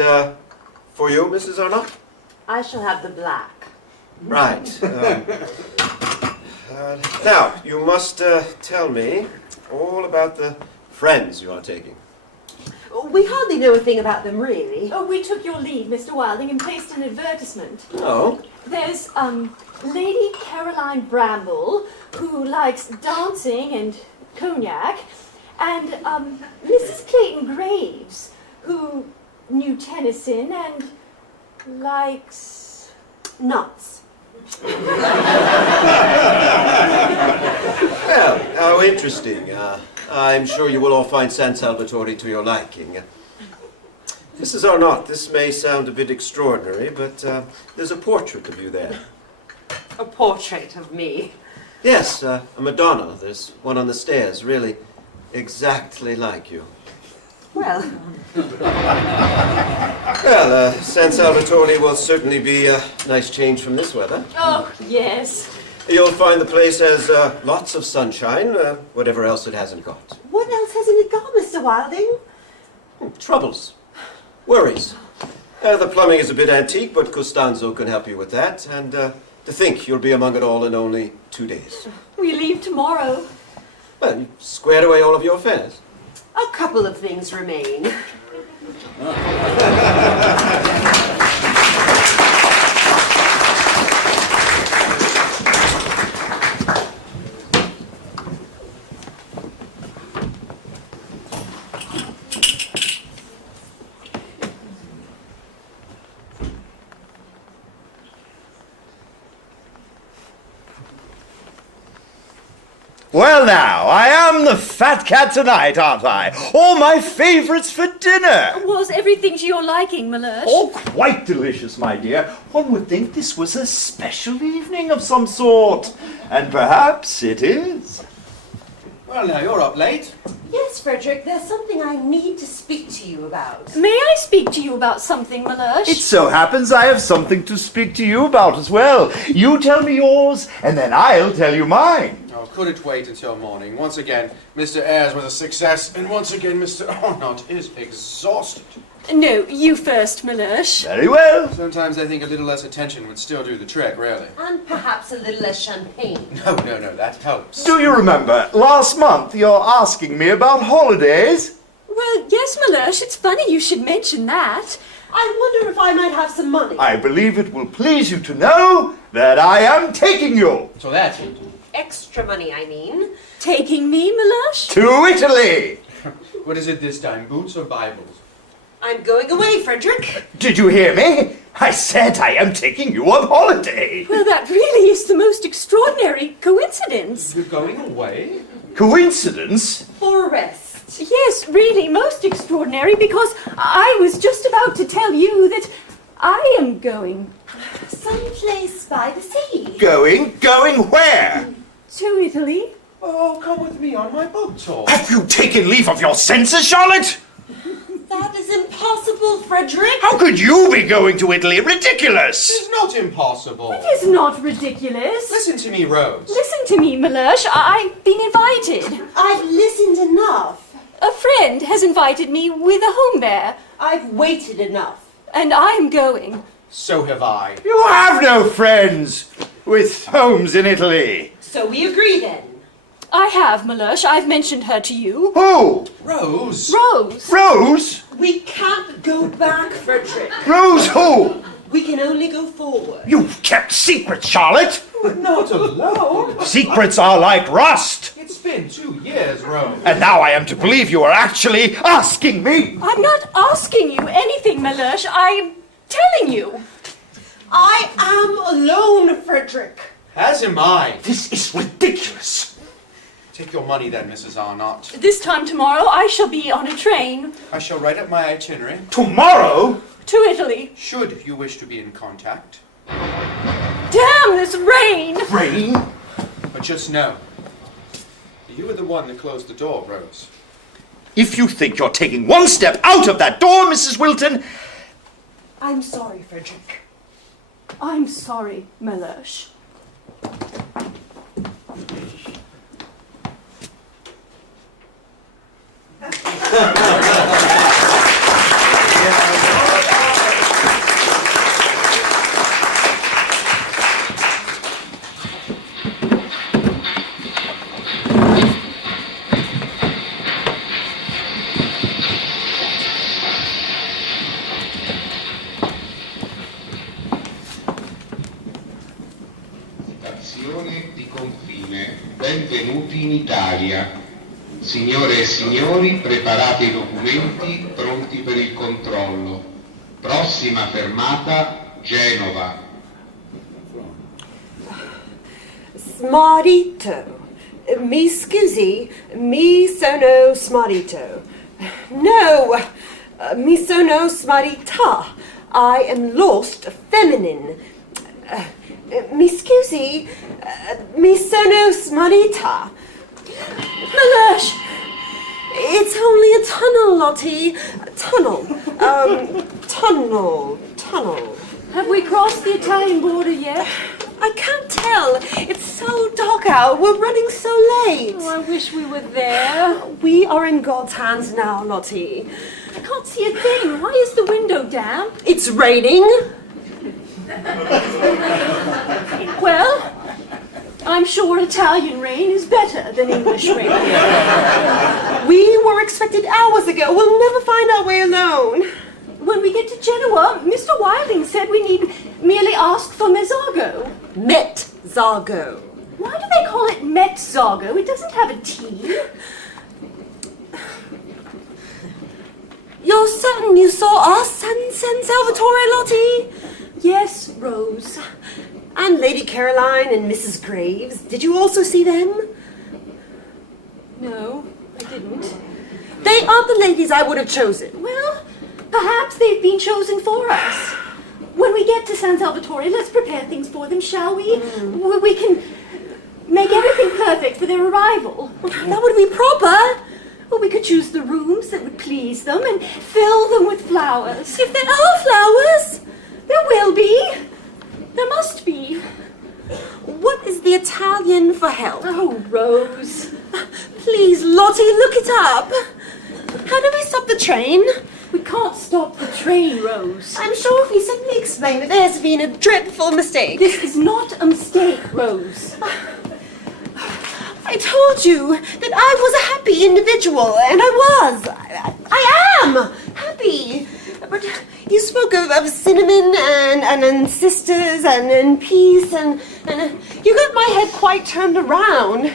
for you, Mrs. Arnott? I shall have the black. Right. Now, you must tell me all about the friends you are taking. We hardly know a thing about them, really. Oh, we took your lead, Mr. Wilding, and placed an advertisement. Oh? There's, Lady Caroline Bramble, who likes dancing and cognac, and, Mrs. Clayton Graves, who knew Tennyson and likes Nuts. Well, how interesting. I'm sure you will all find San Salvatore to your liking. Mrs. Arnott, this may sound a bit extraordinary, but there's a portrait of you there. A portrait of me. Yes, a Madonna. There's one on the stairs, really exactly like you. Well, Well, San Salvatore will certainly be a nice change from this weather. Oh, yes. You'll find the place has lots of sunshine, whatever else it hasn't got. What else hasn't it got, Mr. Wilding? Troubles. Worries. The plumbing is a bit antique, but Costanzo can help you with that. And to think you'll be among it all in only 2 days. We leave tomorrow. Well, you squared away all of your affairs. a couple of things remain. Well now, I am the fat cat tonight, aren't I? All my favourites for dinner. Was everything to your liking, Mellersh? Oh, quite delicious, my dear. One would think this was a special evening of some sort. And perhaps it is. Well, now, you're up late. Yes, Frederick, there's something I need to speak to you about. May I speak to you about something, Mellersh? It so happens I have something to speak to you about as well. You tell me yours, and then I'll tell you mine. Oh, could it wait until morning? Once again, Mr. Ayres was a success, and once again, Mr. Arnott is exhausted. No, you first, Mellersh. Very well. Sometimes I think a little less attention would still do the trick, really. And perhaps a little less champagne. No, that helps. Do you remember, last month you're asking me about holidays? Well, yes, Mellersh, it's funny you should mention that. I wonder if I might have some money. I believe it will please you to know that I am taking you. So that's it. Extra money, I mean. Taking me, Mellersh? To Italy. What is it this time, boots or Bibles? I'm going away, Frederick. Did you hear me? I said I am taking you on holiday. Well, that really is the most extraordinary coincidence. You're going away? Coincidence? For a rest. Yes, really, most extraordinary, because I was just about to tell you that I am going Someplace by the sea. Going where? to Italy. Oh, come with me on my boat tour. Have you taken leave of your senses, Charlotte? That is impossible, Frederick. How could you be going to Italy? Ridiculous! It's not impossible. It is not ridiculous. Listen to me, Rose. Listen to me, Mellersh. I've been invited. I've listened enough. A friend has invited me with a home bear, I've waited enough. and I'm going. So have I. You have no friends with homes in Italy. So we agree then. I have, Mellersh. I've mentioned her to you. Who? Rose. Rose. Rose? We can't go back, Frederick. Rose who? We can only go forward. You've kept secrets, Charlotte. Not alone. Secrets are like rust. It's been 2 years, Rose. And now I am to believe you are actually asking me. I'm not asking you anything, Mellersh. I'm telling you. I am alone, Frederick. As am I. This is ridiculous. Take your money then, Mrs. Arnott. This time tomorrow, I shall be on a train I shall write up my itinerary, Tomorrow? to Italy. should you wish to be in contact. Damn this rain! Rain? But just know, you were the one that closed the door, Rose. If you think you're taking one step out of that door, Mrs. Wilton, I'm sorry, Frederick. I'm sorry, Mellersh. Stazione di confine, benvenuti in Italia. Signore e signori, preparate i documenti pronti per il controllo. Prossima fermata, Genova. Smartito. Mi scusi, mi sono smartito. No, mi sono smartita. I am lost feminine. Mi scusi, mi sono smartita. Mellersh! It's only a tunnel, Lottie. Tunnel. Tunnel. Have we crossed the Italian border yet? I can't tell. It's so dark out. We're running so late. Oh, I wish we were there. We are in God's hands now, Lottie. I can't see a thing. Why is the window damp? It's raining. Well, I'm sure Italian rain is better than English rain. We were expected hours ago. We'll never find our way alone. When we get to Genoa, Mr. Wilding said we need merely ask for mezzago. Mezzago. Why do they call it mezzago? It doesn't have a T. You're certain you saw us and San Salvatore, Lottie? Yes, Rose. And Lady Caroline and Mrs. Graves. Did you also see them? No, I didn't. They aren't the ladies I would have chosen. Well, perhaps they've been chosen for us. When we get to San Salvatore, let's prepare things for them, shall we? We can make everything perfect for their arrival. That would be proper. Well, we could choose the rooms that would please them and fill them with flowers. If there are flowers. There will be. There must be. What is the Italian for help? Oh, Rose. Please, Lottie, look it up. How do we stop the train? We can't stop the train, Rose. I'm sure if we simply explain that there's been a dreadful mistake. This is not a mistake, Rose. I told you that I was a happy individual, and I was. I am happy. But you spoke of cinnamon and sisters and peace, and you got my head quite turned around.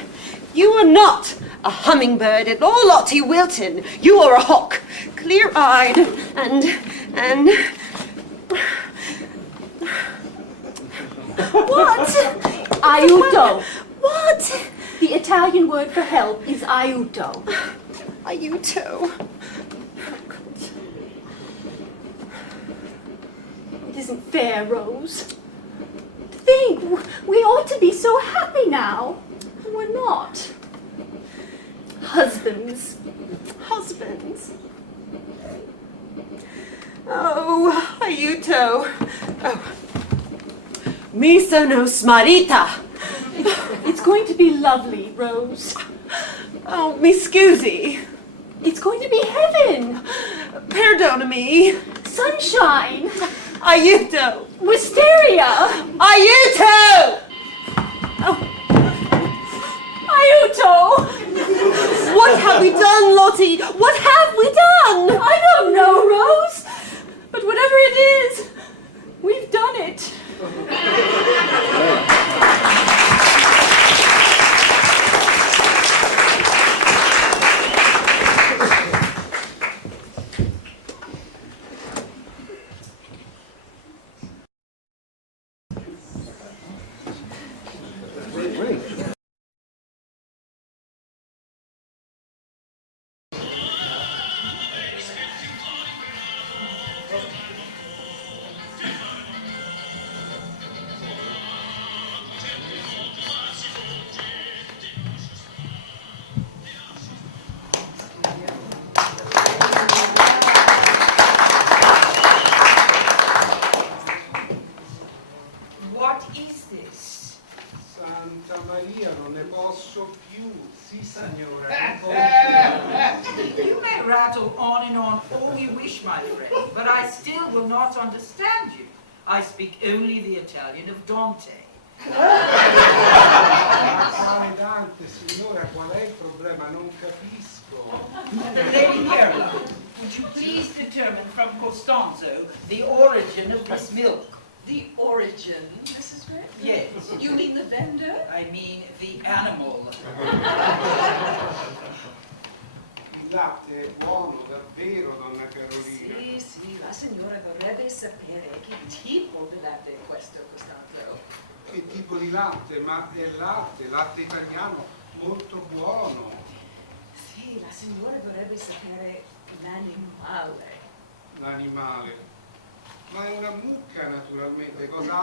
You are not a hummingbird at all, Lottie Wilton. You are a hawk, clear-eyed and... What? Aiuto. What? The Italian word for help is aiuto. Aiuto. It isn't fair, Rose. To think we ought to be so happy now, and we're not. Husbands. Husbands. Oh, aiuto. Oh. Mi sono smarrita. It's going to be lovely, Rose. Oh, mi scusi. It's going to be heaven. Perdonami. Sunshine. Aiuto. Wisteria. Aiuto! Aiuto. What have we done, Lottie? What have we done? I don't know, Rose. But whatever it is, we've done it. You may rattle on and on all you wish, my friend, but I still will not understand you. I speak only the Italian of Dante. Dante, signora, qual è il problema? Non capisco. Lady Caroline, would you please determine from Costanzo the origin of this milk? The origin, Mrs. Gray? Yes. You mean the vendor? I mean the animal. Il latte è buono, davvero, donna Carolina. Sì, sì, la signora vorrebbe sapere che tipo di latte è questo, Costanzo. Che tipo di latte? Ma è latte italiano, molto buono. Sì, la signora vorrebbe sapere l'animale. L'animale. Ma è una mucca, naturalmente, cosa?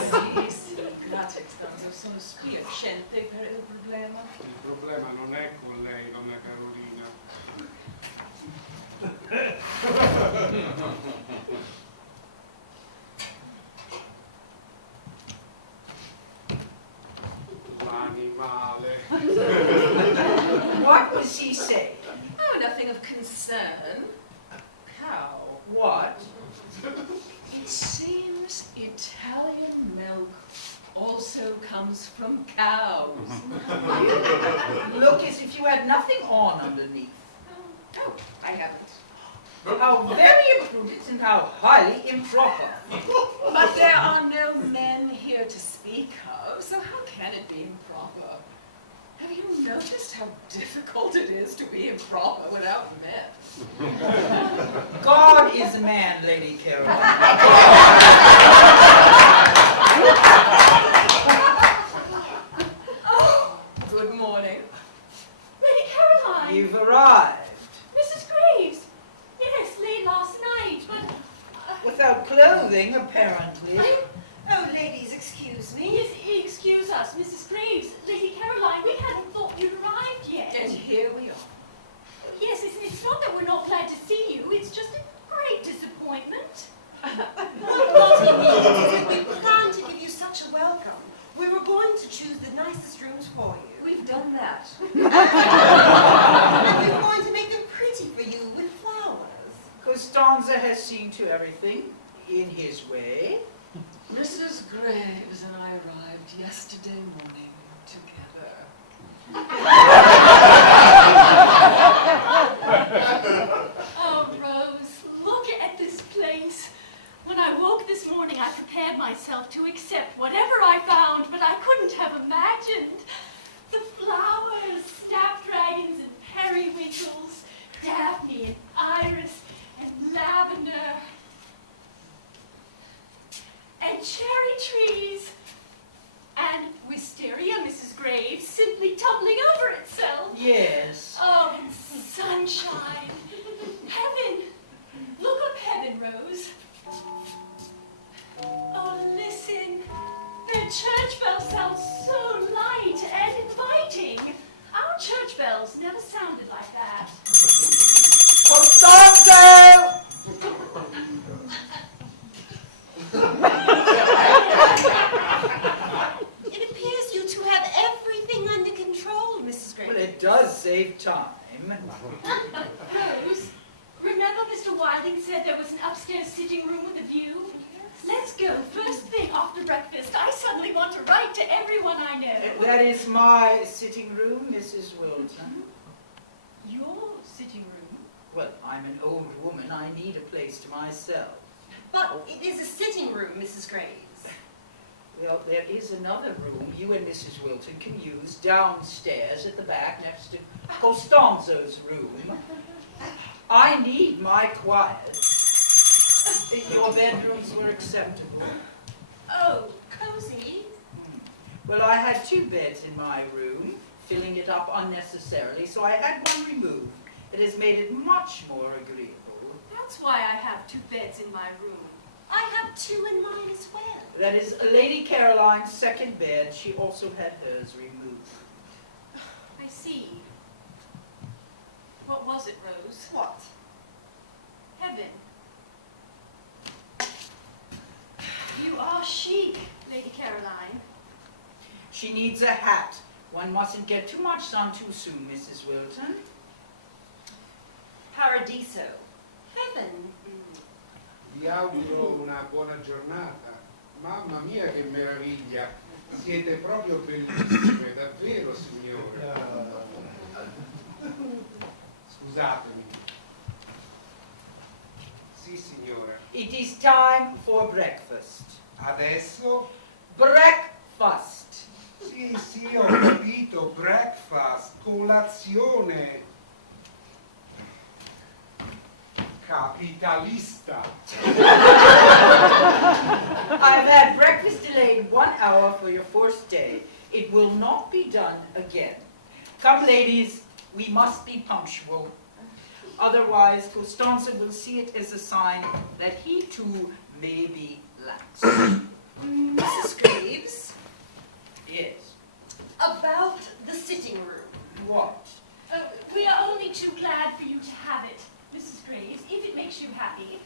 Sì, sì, grazie, Costanzo, sono spiacente per il problema. Il problema non è con lei, donna Carolina. L'animale. What was he saying? Oh, nothing of concern. Cow. What? It seems Italian milk also comes from cows. You look as if you had nothing on underneath. Oh, I haven't. How very imprudent and how highly improper. But there are no men here to speak of, so how can it be improper? Have you noticed how difficult it is to be improper without men? God is man, Lady Caroline. Oh, good morning. Lady Caroline! You've arrived. Mrs. Graves! Yes, late last night, but... Without clothing, apparently. Oh, ladies, excuse me. Yes, excuse us, Mrs. Graves. Lady Caroline, we hadn't thought you'd arrived yet. And here we are. Yes, it's not that we're not glad to see you, it's just a great disappointment. What Lottie means is that we planned to give you such a welcome. And we're going to make them pretty for you with flowers. Costanzo has seen to everything in his way. Mrs. Graves and I arrived yesterday morning together. Oh, Rose, look at this place. When I woke this morning, I prepared myself to accept whatever I found, but I couldn't have imagined. The flowers, snapdragons and periwinkles, daphne and iris and lavender, and cherry trees, and wisteria, Mrs. Graves, simply tumbling over itself. Yes. Oh, and sunshine. Heaven. Look up heaven, Rose. Oh, listen. Their church bells sound so light and inviting. Our church bells never sounded like that. Costanzo! It appears you two have everything under control, Mrs. Graves. Well, it does save time. Rose, remember Mr. Wilding said there was an upstairs sitting room with a view? Let's go first thing after breakfast. I suddenly want to write to everyone I know. That is my sitting room, Mrs. Wilton. Your sitting room? Well, I'm an old woman. I need a place to myself. But it is a sitting room, Mrs. Graves. Well, there is another room you and Mrs. Wilton can use downstairs at the back next to Costanzo's room. I need my quiet. Your bedrooms were acceptable. Oh, cozy. Well, I had 2 beds in my room, filling it up unnecessarily, so I had one removed. It has made it much more agreeable. That's why I have 2 beds in my room. I have 2 in mine as well. That is Lady Caroline's second bed. She also had hers removed. I see. What was it, Rose? What? Heaven. You are chic, Lady Caroline. She needs a hat. One mustn't get too much sun too soon, Mrs. Wilton. Paradiso. Heaven. Vi auguro una buona giornata. Mamma mia che meraviglia! Siete proprio bellissime, davvero, signore. Scusatemi. Sì, signore. It is time for breakfast. Adesso? Breakfast. Sì, sì, ho capito. Breakfast, colazione. Capitalista. I've had breakfast delayed 1 hour for your first day. It will not be done again. Come, ladies, we must be punctual. Otherwise, Costanzo will see it as a sign that he too may be lax. Mrs. Graves, Yes. about the sitting room. What? We are only too glad for you to have it, Mrs. Graves, if it makes you happy.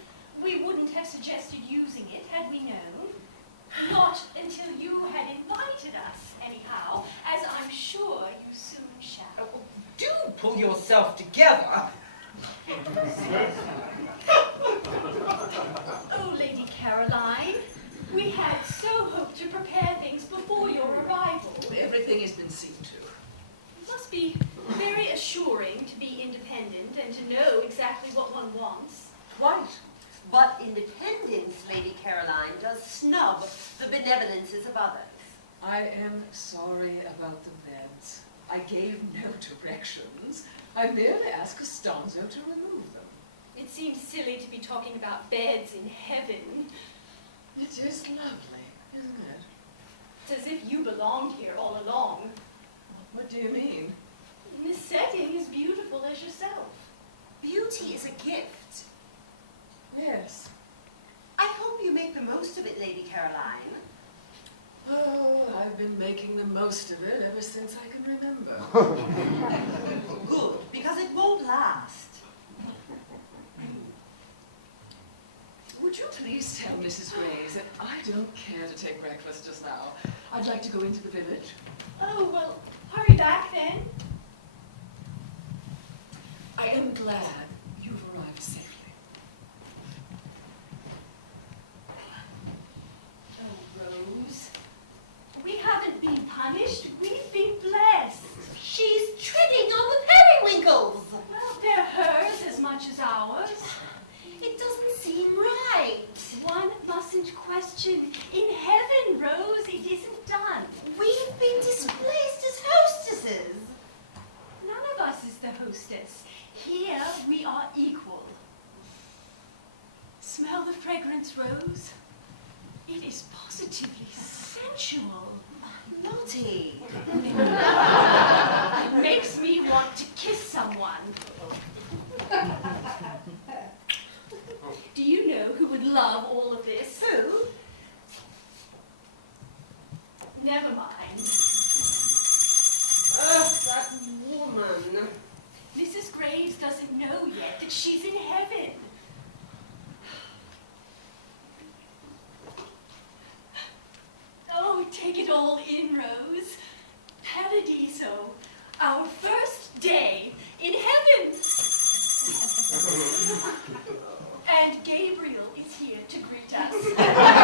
We wouldn't have suggested using it had we known. Not until you had invited us, anyhow, as I'm sure you soon shall. Do pull yourself together. Oh, Lady Caroline, we had so hoped to prepare things before your arrival. Everything has been seen to. It must be very assuring to be independent and to know exactly what one wants. Quite. But independence, Lady Caroline, does snub the benevolences of others. I am sorry about the beds. I gave no directions. I merely asked Costanzo to remove them. It seems silly to be talking about beds in heaven. It is lovely, isn't it? It's as if you belonged here all along. What do you mean? This setting is beautiful as yourself. Beauty is a gift. Yes. I hope you make the most of it, Lady Caroline. Oh, I've been making the most of it ever since I can remember. Good, because it won't last. Would you please tell Mrs. Graves that I don't care to take breakfast just now. I'd like to go into the village. Oh, well, hurry back then. I am glad you've arrived safely. Oh, Rose. We haven't been punished. We've been blessed. She's treading on the periwinkles. Well, they're hers as much as ours. It doesn't seem right. One mustn't question. In heaven, Rose, it isn't done. We've been displaced as hostesses. None of us is the hostess. Here we are equal. Smell the fragrance, Rose. It is positively sensual. Lotty. It makes me want to kiss someone. Do you know who would love all of this? Who? Never mind. That woman. Mrs. Graves doesn't know yet that she's in heaven. Oh, take it all in, Rose. Paradiso, our first day in heaven. And Gabriel is here to greet us. Paradiso.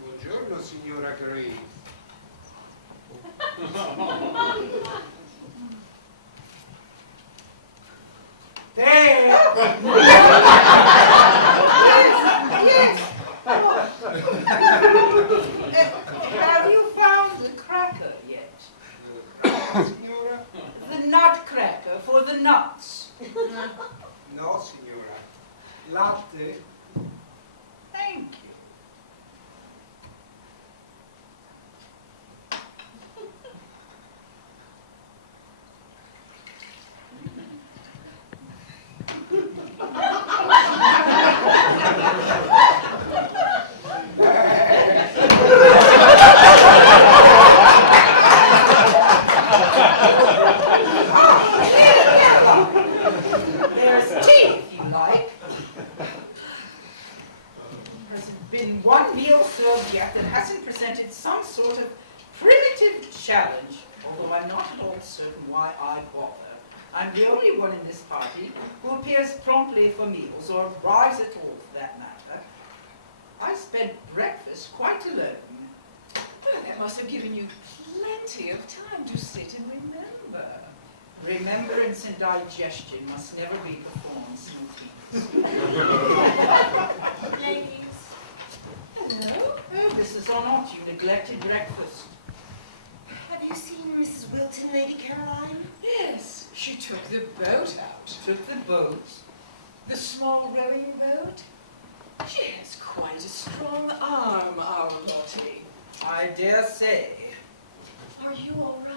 Buongiorno, signora Graves. Have you found the cracker yet? Signora? The nut cracker for the nuts. No, signora. Latte? Thank you. There's tea if you like. Hasn't been one meal served yet that hasn't presented some sort of primitive challenge, although I'm not at all certain why I bother. I'm the only one in this party who appears promptly for meals, or arrives at all for that matter. I spent breakfast quite alone. Well, that must have given you plenty of time to sit and remember. Remembrance and digestion must never be performed smoothly. Ladies. Hello? Oh, Mrs. Arnott, you neglected breakfast. Have you seen Mrs. Wilton, Lady Caroline? Yes, she took the boat out. Took the boat. The small rowing boat? She has quite a strong arm, our Lotty. I dare say. Are you all right?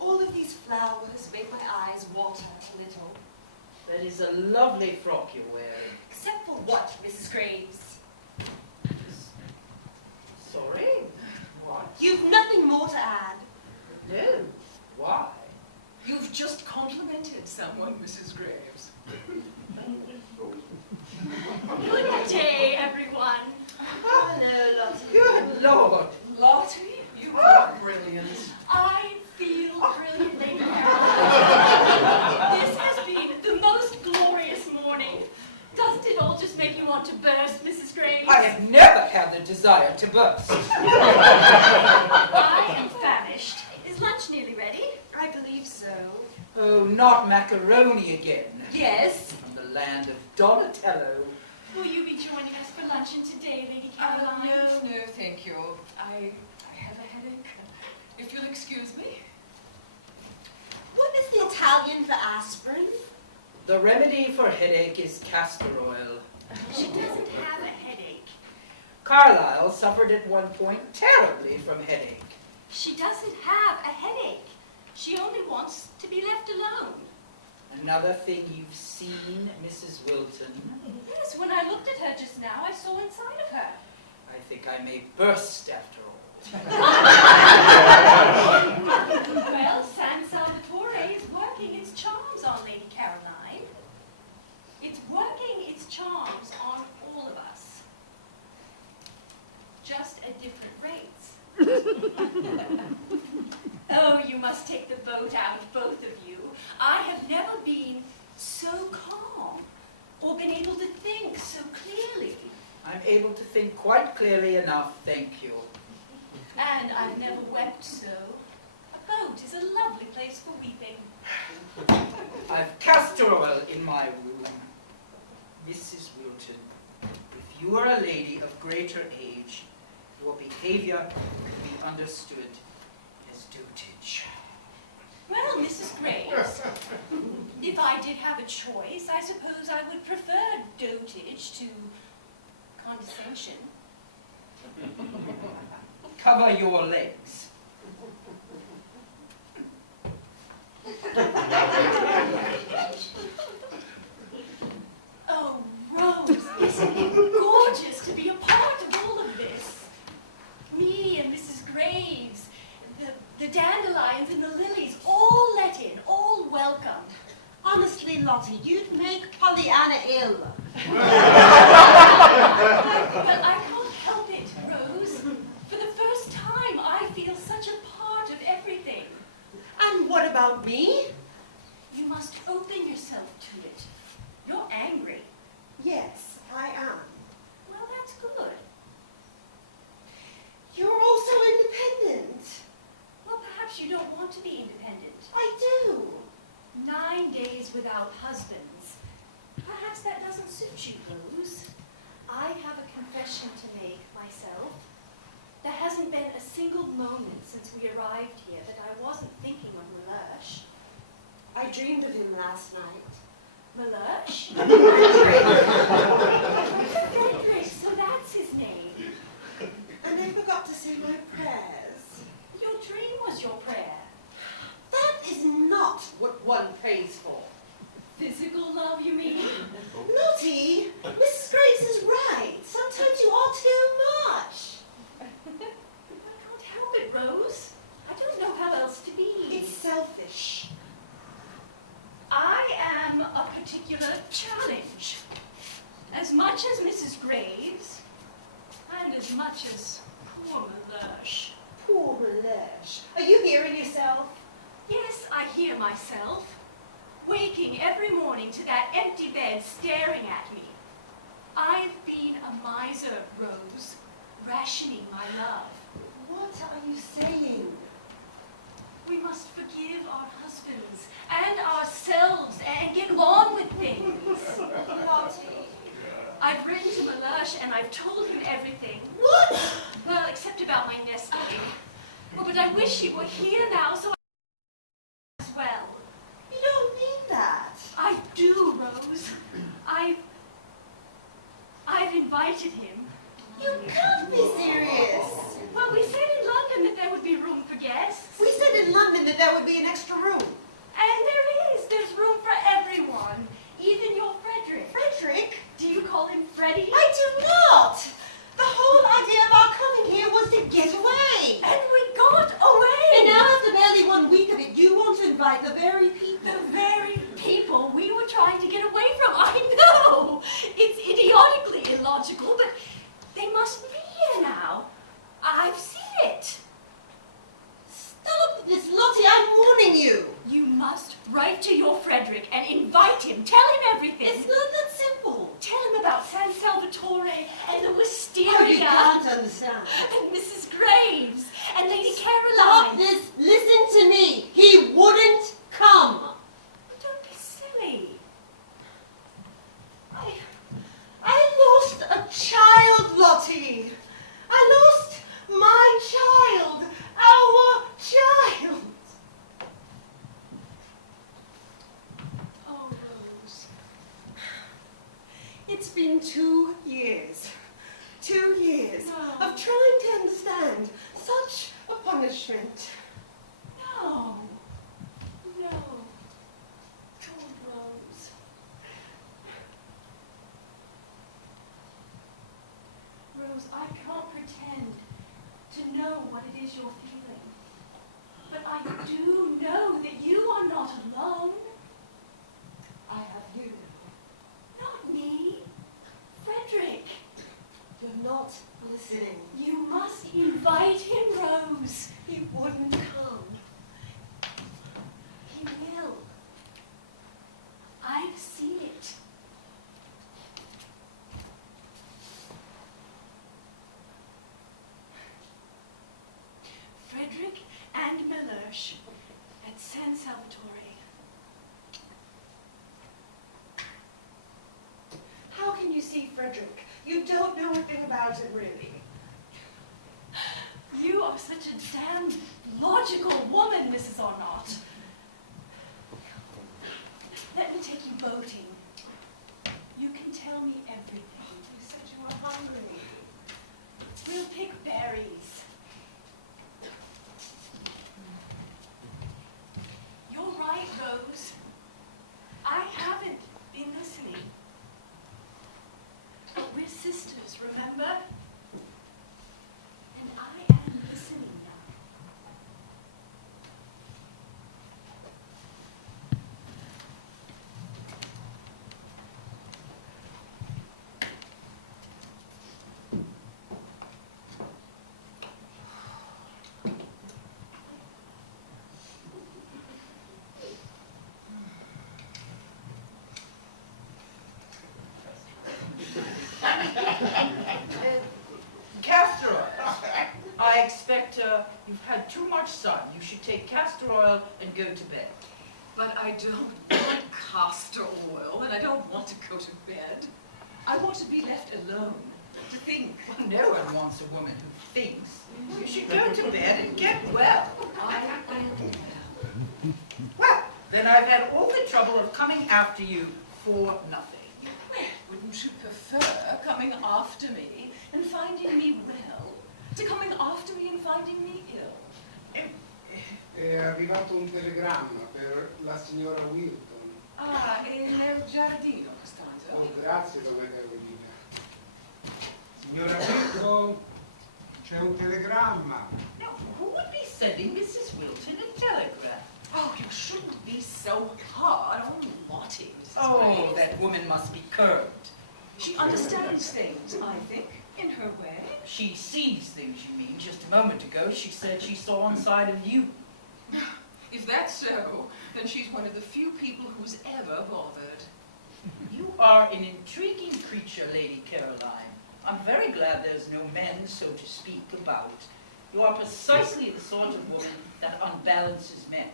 All of these flowers make my eyes water a little. That is a lovely frock you're wearing. Except for what, Mrs. Graves? Sorry? What? You've nothing more to add. No. Why? You've just complimented someone, Mrs. Graves. Good day, everyone. Hello, Lottie. Good Lord. Lottie, you are brilliant. I feel brilliant, Lady Caroline. This has been the most glorious morning. Doesn't it all just make you want to burst, Mrs. Graves? I have never had the desire to burst. I am famished. Is lunch nearly ready? I believe so. Oh, not macaroni again. Yes? From the land of Donatello. Will you be joining us for luncheon today, Lady Caroline? No, thank you. I have a headache. If you'll excuse me. What is the Italian for aspirin? The remedy for headache is castor oil. She doesn't have a headache. Carlyle suffered at one point terribly from headache. She doesn't have a headache. She only wants to be left alone. Another thing you've seen, Mrs. Wilton. Yes, when I looked at her just now, I saw inside of her. I think I may burst after all. Well, San Salvatore is working its charms on Lady Caroline. It's working its charms on all of us. Just at different rates. Oh, you must take the boat out, both of you. I have never been so calm or been able to think so clearly. I'm able to think quite clearly enough, thank you. And I've never wept so. A boat is a lovely place for weeping. I've castor oil in my room. Mrs. Wilton, if you are a lady of greater age, your behavior can be understood as dotage. Well, Mrs. Graves, if I did have a choice, I suppose I would prefer dotage to condescension. Cover your legs. Oh, Rose, isn't it gorgeous to be a part of all of this? Me and Mrs. Graves, the dandelions and the lilies, all let in, all welcome. Honestly, Lottie, you'd make Pollyanna ill. But I can't help it, Rose. For the first time, I feel such a part of everything. And what about me? You must open yourself to it. You're angry. Yes, I am. Well, that's good. You're also independent. Well, perhaps you don't want to be independent. I do. 9 days without husbands. Perhaps that doesn't suit you, Rose. I have a confession to make myself. There hasn't been a single moment since we arrived here that I wasn't thinking of Mellersh. I dreamed of him last night. Mellersh? Frederick, so that's his name. And I forgot to say my prayers. Your dream was your prayer. That is not what one prays for. Physical love, you mean? Lottie, Mrs. Grace is right. Sometimes you are too much. I can't help it, Rose. I don't know how else to be. It's selfish. I am a particular challenge. As much as Mrs. Graves, and as much as poor Mellersh. Poor Mellersh. Are you hearing yourself? Yes, I hear myself. Waking every morning to that empty bed staring at me. I've been a miser, Rose, rationing my love. What are you saying? We must forgive our husbands and ourselves and get on with things. Lottie. I've written to Mellersh and I've told him everything. What? Well, except about my nesting. Oh, but I wish he were here now so I as well. You don't mean that. I do, Rose. I've invited him. You can't be serious. Well, we said in London that there would be room for guests. We said in London that there would be an extra room. And there is. There's room for everyone. Even your Frederick. Frederick? Do you call him Freddie? I do not. The whole idea of our coming here was to get away. And we got away. And now after barely 1 week of it, you want to invite the very people. The very people we were trying to get away from. I know. It's idiotically illogical, but they must be here now. I've seen it. Stop this, Lottie. I'm warning you. You must write to your Frederick and invite him. Tell him everything. It's not that simple. Tell him about San Salvatore and the wisteria. Oh, you can't understand. And Mrs. Graves and Lady Stop Caroline. this. Listen to me. He wouldn't come. been 2 years. 2 years of trying to understand such a punishment. No. No. Poor Rose. Rose, I can't pretend to know what it is you're feeling. But I do know that you are not alone. I have you. Not me. Frederick. You're not listening. You must invite him, Rose. He wouldn't come. He will. I've seen it. Frederick and Mellersh at San Salvatore. How can you see Frederick? You don't know a thing about it, really. You are such a damn logical woman, Mrs. Arnott. Let me take you boating. You can tell me everything. You said you were hungry. We'll pick berries. You're right, Rose. I haven't been listening. But we're sisters, remember? And I am listening now. Castor oil. I expect you've had too much sun. You should take castor oil and go to bed. But I don't want castor oil, and I don't want to go to bed. I want to be left alone, to think. Well, no one wants a woman who thinks. You should go to bed and get well. I am. Well, then I've had all the trouble of coming after you for nothing. Well, wouldn't you prefer coming after me and finding me well to coming after me and finding me ill? È arrivato un telegramma per la signora Wilton. Ah, è nel giardino, Costanzo. Oh, grazie, donna Carolina. Signora Wilton, c'è un telegramma. Now, who would be sending Mrs. Wilton a telegram? Oh, you shouldn't be so hard on Lotty, Mrs. Oh, Graves. that woman must be curbed. She understands things, I think, in her way. She sees things, you mean. Just a moment ago, she said she saw inside of you. If that's so, then she's one of the few people who's ever bothered. You are an intriguing creature, Lady Caroline. I'm very glad there's no men, so to speak, about. You are precisely the sort of woman that unbalances men.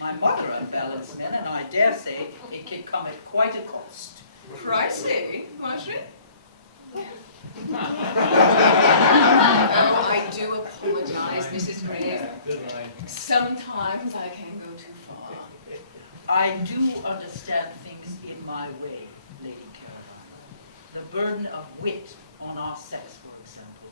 My mother unbalanced men, and I dare say it can come at quite a cost. Pricey, was she? Oh, I do apologize, Mrs. Graves. Sometimes I can go too far. I do understand things in my way, Lady Caroline. The burden of wit on our sex, for example.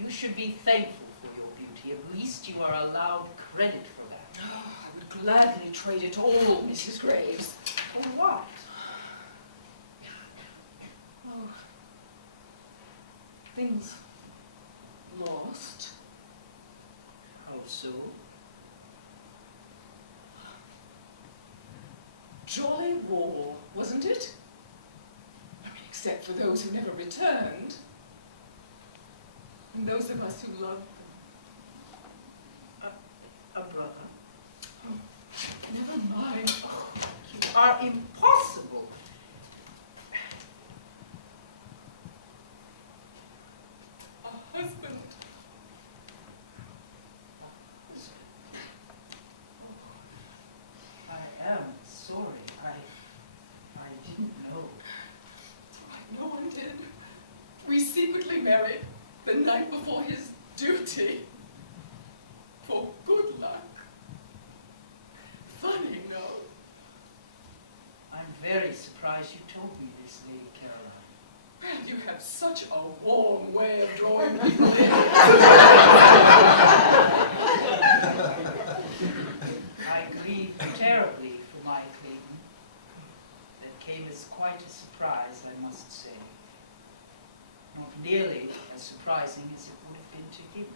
You should be thankful for your beauty. At least you are allowed credit for that. Oh, I would gladly trade it all, Mrs. Graves. For what? Oh, things lost. How so? Jolly war, wasn't it? I mean, except for those who never returned. And those of us who loved them. A brother. Oh, never mind. Oh, You are impossible. a husband. I am sorry. I didn't know. I know I did. We secretly married the night before his duty. For good luck. Funny, no? I'm very surprised you told me this, Lady Caroline. And you have such a warm way of drawing people in. I grieve terribly for my claim. That came as quite a surprise, I must say. Not nearly as surprising as it would have been to him.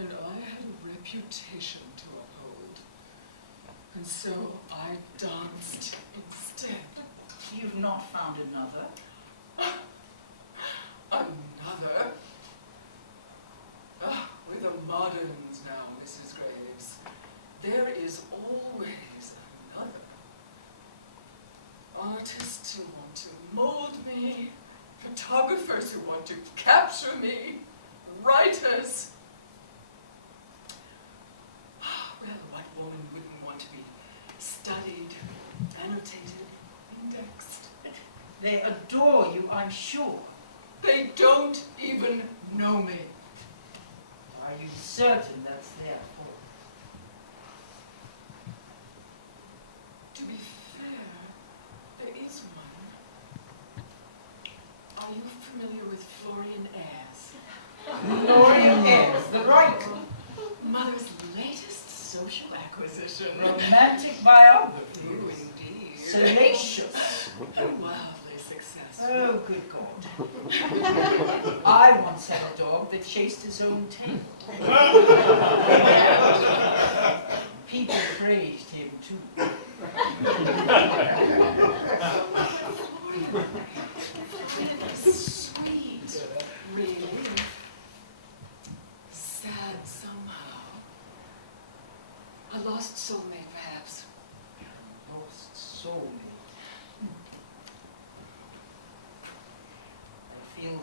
And I had a reputation to uphold. And so I danced instead. You've not found another? Another? We're the moderns now, Mrs. Graves. There is always another. Artists who want to mold me, photographers who want to capture me, writers. Well, what woman wouldn't want to be studied, annotated, indexed? They adore you, I'm sure. They don't even know me. Are you certain that's their fault? To be fair, there is one. Are you familiar with Florian Ayres? Florian Ayres, the writer. Mother's latest social acquisition. Romantic biography. Oh, indeed. Salacious. Wildly successful. Oh, good God. I once had a dog that chased his own tail. People praised him, too. Sweet, really. Sad somehow. A lost soulmate, perhaps. Lost soulmate. I feel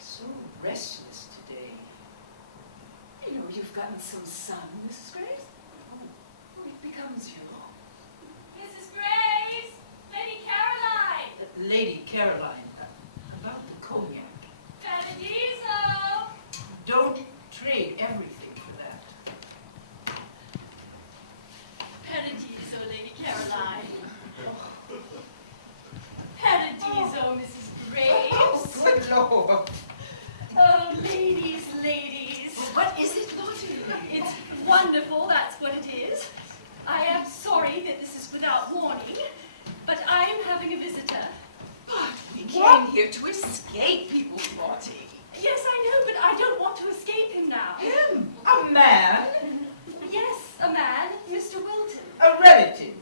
so restless today. You know, you've gotten some sun, Mrs. Graves. Oh, it becomes you. Mrs. Graves! Lady Caroline! Lady Caroline, about the cognac. Paradiso! Don't trade everything for that. Paradiso, Lady Caroline. Paradiso, Mrs. Graves. Good Lord. Oh, ladies, ladies. What is it, Lotty? It's wonderful, that's what it is. I am sorry that this is without warning, but I am having a visitor. But we came here to escape people, Lotty. Yes, I know, but I don't want to escape him now. Him? A man? Yes, a man, Mr. Wilton. A relative?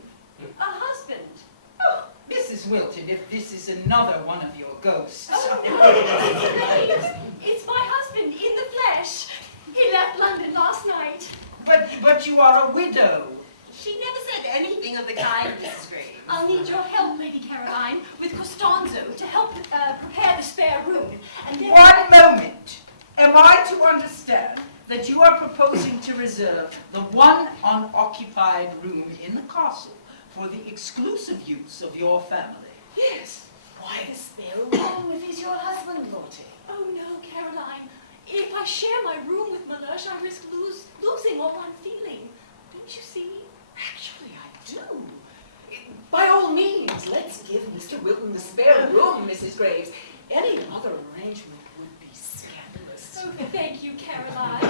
A husband. Oh, Mrs. Wilton, if this is another one of your ghosts. Oh, no, it's my husband in the flesh. He left London last night. But you are a widow. She never said anything of the kind, Mrs. Graves. I'll need your help, Lady Caroline, with Costanzo to help prepare the spare room. And then... One moment. Am I to understand that you are proposing to reserve the one unoccupied room in the castle for the exclusive use of your family? Yes. Why the spare room if he's your husband, Lotty? Oh, no, Caroline. If I share my room with Mellersh, I risk losing what I'm feeling. Don't you see? Actually, I do. By all means, let's give Mr. Wilton the spare room, Mrs. Graves. Any other arrangement would be scandalous. Oh, thank you, Caroline.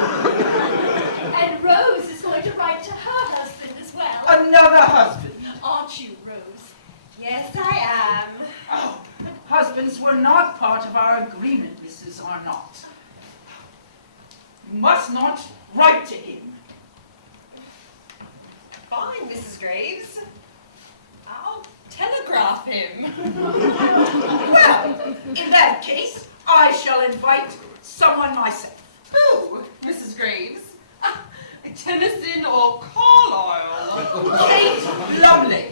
And Rose is going to write to her husband as well. Another husband? Aren't you, Rose? Yes, I am. Oh, husbands were not part of our agreement, Mrs. Arnott. You must not write to him. Fine, Mrs. Graves. I'll telegraph him. Well, in that case, I shall invite someone myself. Who, Mrs. Graves? Tennyson or Carlyle? Kate Lumley.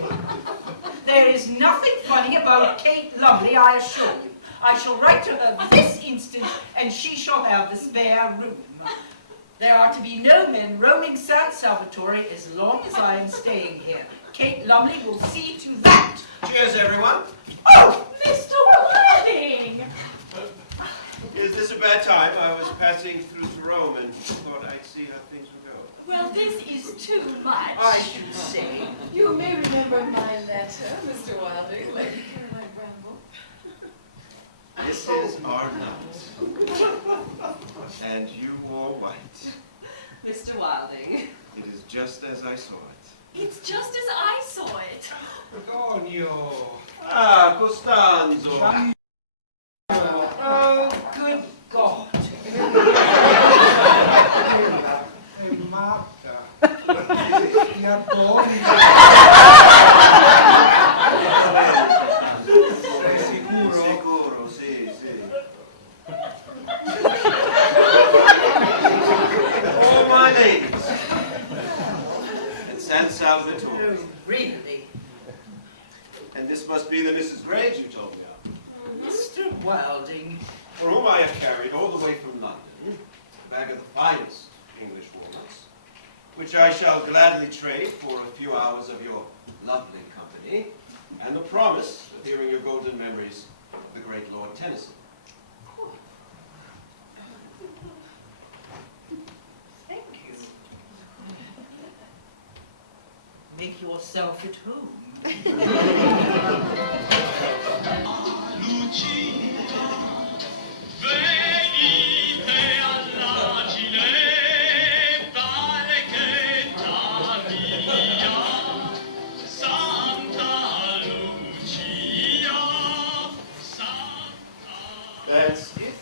There is nothing funny about Kate Lumley, I assure you. I shall write to her this instant, and she shall have the spare room. There are to be no men roaming San Salvatore as long as I am staying here. Kate Lumley will see to that. Cheers, everyone. Oh, Mr. Worthing! Is this a bad time? I was passing through Rome and thought I'd see how things would go. Well, this is too much. I should say. You may remember my letter, Mr. Wilding, Lady Caroline Bramble. Mrs. Arnott. And you wore white. Mr. Wilding. It is just as I saw it. It's just as I saw it. Antonio! Ah, Costanzo! Oh, good God. È matta! Ti addoni! Sei sicuro? Sicuro, sì, sì. Oh, my ladies. And San Salvatore. Really? And this must be the Mrs. Graves you told me of. Mr. Wilding. For whom I have carried all the way from London a bag of the finest English walnuts, which I shall gladly trade for a few hours of your lovely company, and the promise of hearing your golden memories of the great Lord Tennyson. Thank you. Make yourself at home. That's it.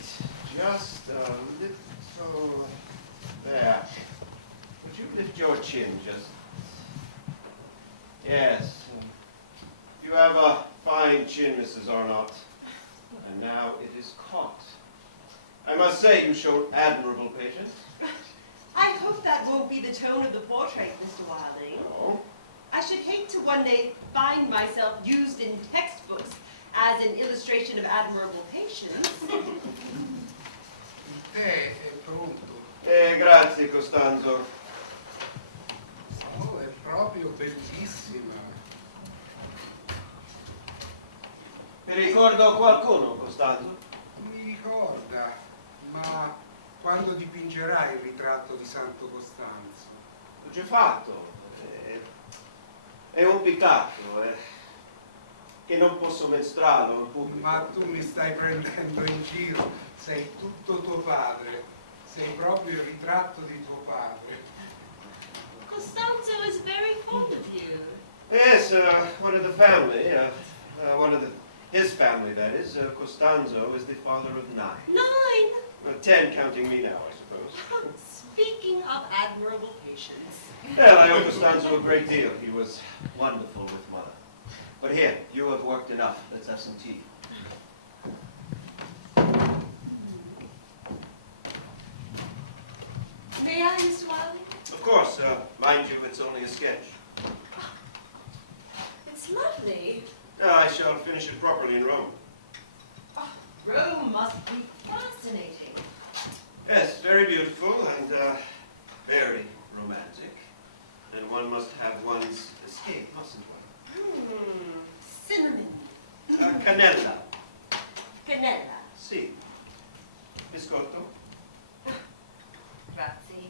Just a little there. Would you lift your chin just? Yes. You have a fine chin, Mrs. Arnott. And now it is caught. I must say you showed admirable patience. I hope that won't be the tone of the portrait, Mr. Wilding. No. I should hate to one day find myself used in textbooks as an illustration of admirable patience. Il tè è pronto. Grazie, Costanzo. Oh, è proprio bellissima. Mi ricordo qualcuno, Costanzo? Mi ricorda, ma quando dipingerai il ritratto di Santo Costanzo? L'ho già fatto. È un piccato, che non posso mostrarlo in pubblico. Ma tu mi stai prendendo in giro. Sei tutto tuo padre. Sei proprio il ritratto di tuo padre. Costanzo is very fond of you. Yes, one of the family, his family, that is. Costanzo is the father of 9. 9? 10 counting me now, I suppose. Speaking of admirable patience. Well, I owe Costanzo a great deal. He was wonderful with Mother. But here, you have worked enough. Let's have some tea. May I, Mr. Wilding? Of course, mind you, it's only a sketch. It's lovely. I shall finish it properly in Rome. Oh, Rome must be fascinating. Yes, very beautiful and very romantic. And one must have one's escape, mustn't one? Cinnamon. Cannella. Cannella. Sì. Biscotto. Grazie.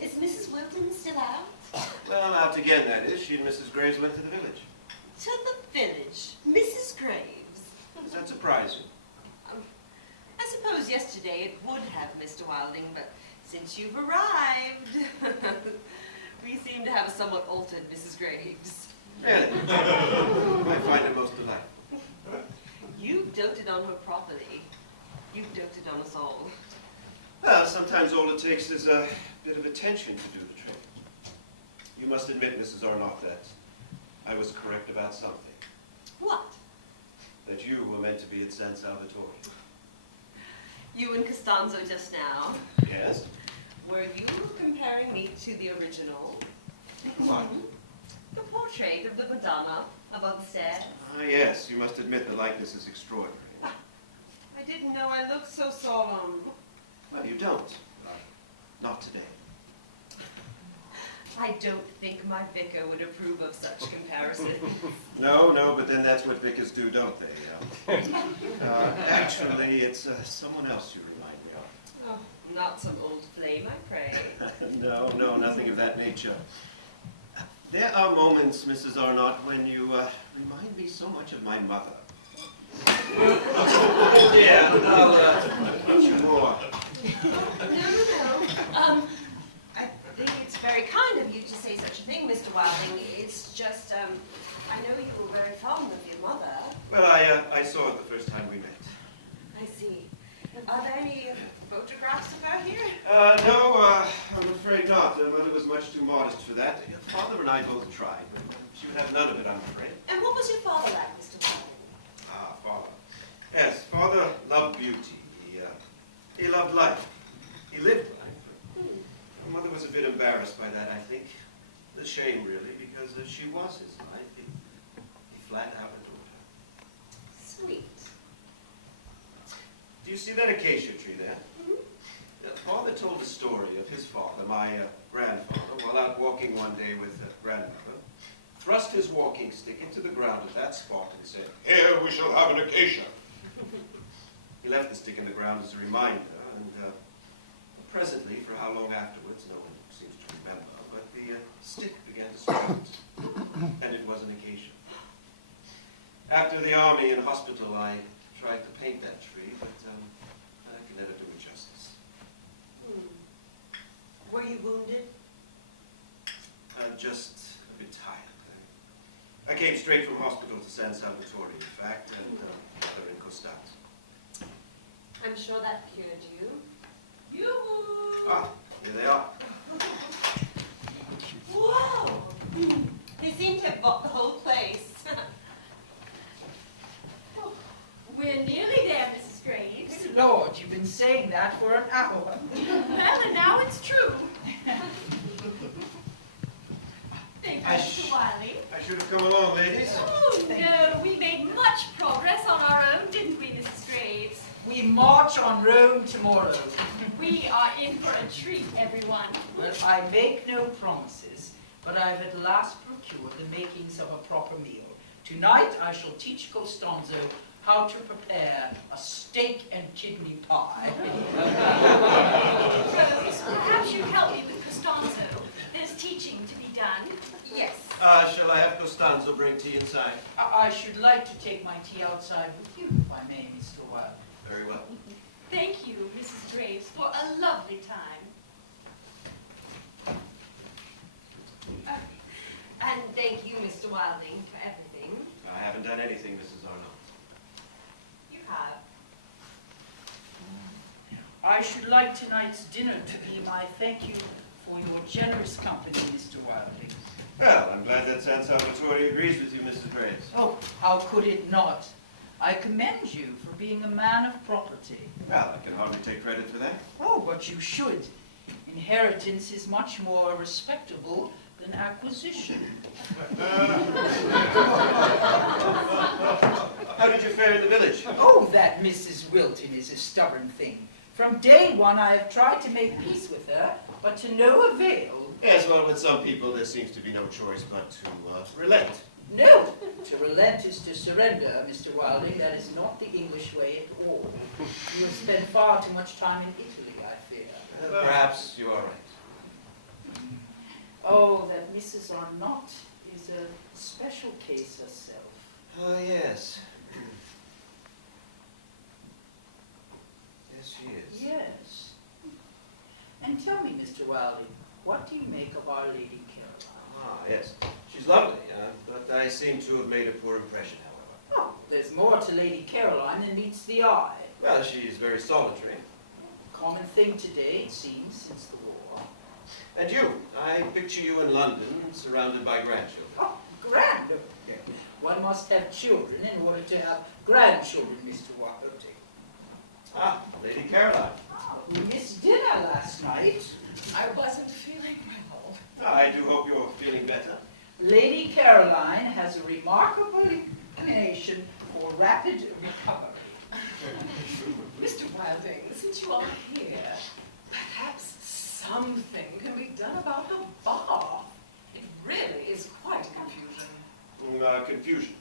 Is Mrs. Wilton still out? Well, out again, that is. She and Mrs. Graves went to the village. To the village. Mrs. Graves. Does that surprise you? I suppose yesterday it would have, Mr. Wilding, but since you've arrived, we seem to have a somewhat altered Mrs. Graves. Really? I find it most delightful. You doted on her properly. You doted on us all. Well, sometimes all it takes is a bit of attention to do the trick. You must admit, Mrs. Arnott, that I was correct about something. What? That you were meant to be at San Salvatore. You and Costanzo just now. Yes? Were you comparing me to the original? What? The portrait of the Madonna above the stairs? Ah, yes. You must admit the likeness is extraordinary. I didn't know I looked so solemn. Well, you don't. Not today. I don't think my vicar would approve of such comparison. No, but then that's what vicars do, don't they? Actually, it's someone else you remind me of. Oh, not some old flame, I pray. No, nothing of that nature. There are moments, Mrs. Arnott, when you remind me so much of my mother. Yeah, I'll put you more. No. I think it's very kind of you to say such a thing, Mr. Wilding. It's just, I know you were very fond of your mother. Well, I saw it the first time we met. I see. Are there any photographs of her here? No, I'm afraid not. Mother was much too modest for that. Father and I both tried, but she would have none of it, I'm afraid. And what was your father like, Mr. Wilding? Ah, Father. Yes, Father loved beauty. He loved life. He lived life. Mother was a bit embarrassed by that, I think. The shame, really, because she was his life. He flat out adored her. Sweet. Do you see that acacia tree there? Father told a story of his father, my grandfather, while out walking one day with grandmother, thrust his walking stick into the ground at that spot and said, "Here we shall have an acacia." He left the stick in the ground as a reminder, and presently, for how long afterwards, no one seems to remember, but the stick began to sprout, and it was an acacia. After the army and hospital, I tried to paint that tree, but I could never do it justice. Were you wounded? I'm just a bit tired. I came straight from hospital to San Salvatore, in fact, and mother in Costanzo. I'm sure that cured you. Yoo-hoo! Ah, here they are. Whoa! They seem to have bought the whole place. We're nearly there, Mrs. Graves. Good Lord, you've been saying that for an hour. Well, and now it's true. Thank you, Mr. Wiley. I should have come along, ladies. Oh, no, we made much progress on our own, didn't we, Mrs. Graves? We march on Rome tomorrow. We are in for a treat, everyone. Well, I make no promises, but I've at last procured the makings of a proper meal. Tonight I shall teach Costanzo how to prepare a steak and kidney pie. Rose, perhaps you help me with Costanzo. There's teaching to be done. Yes. Shall I have Costanzo bring tea inside? I should like to take my tea outside with you, if I may, Mr. Wilde. Very well. Thank you, Mrs. Graves, for a lovely time. And thank you, Mr. Wilding, for everything. I haven't done anything, Mrs. Arnott. You have. I should like tonight's dinner to be my thank you for your generous company, Mr. Wilding. Well, I'm glad that San Salvatore agrees with you, Mrs. Graves. Oh, how could it not? I commend you for being a man of property. Well, I can hardly take credit for that. Oh, but you should. Inheritance is much more respectable than acquisition. How did you fare in the village? Oh, that Mrs. Wilton is a stubborn thing. From day one I have tried to make peace with her, but to no avail. Yes, well, with some people there seems to be no choice but to relent. No, to relent is to surrender, Mr. Wilding. That is not the English way at all. You have spent far too much time in Italy, I fear. Perhaps you are right. Oh, that Mrs. Arnott is a special case herself. Oh, yes. Yes, she is. Yes. And tell me, Mr. Wilding, what do you make of Our Lady Caroline? Ah, yes. She's lovely, but I seem to have made a poor impression, however. Oh, there's more to Lady Caroline than meets the eye. Well, she is very solitary. Common thing today, it seems, since the war. And you, I picture you in London, surrounded by grandchildren. Oh, grandchildren. One must have children in order to have grandchildren, Mr. Wilding. Ah, Lady Caroline. Oh, we missed dinner last night. I wasn't feeling well. I do hope you're feeling better. Lady Caroline has a remarkable inclination for rapid recovery. Mr. Wilding, since you are here, perhaps something can be done about the bar. It really is quite a confusion. Confusion.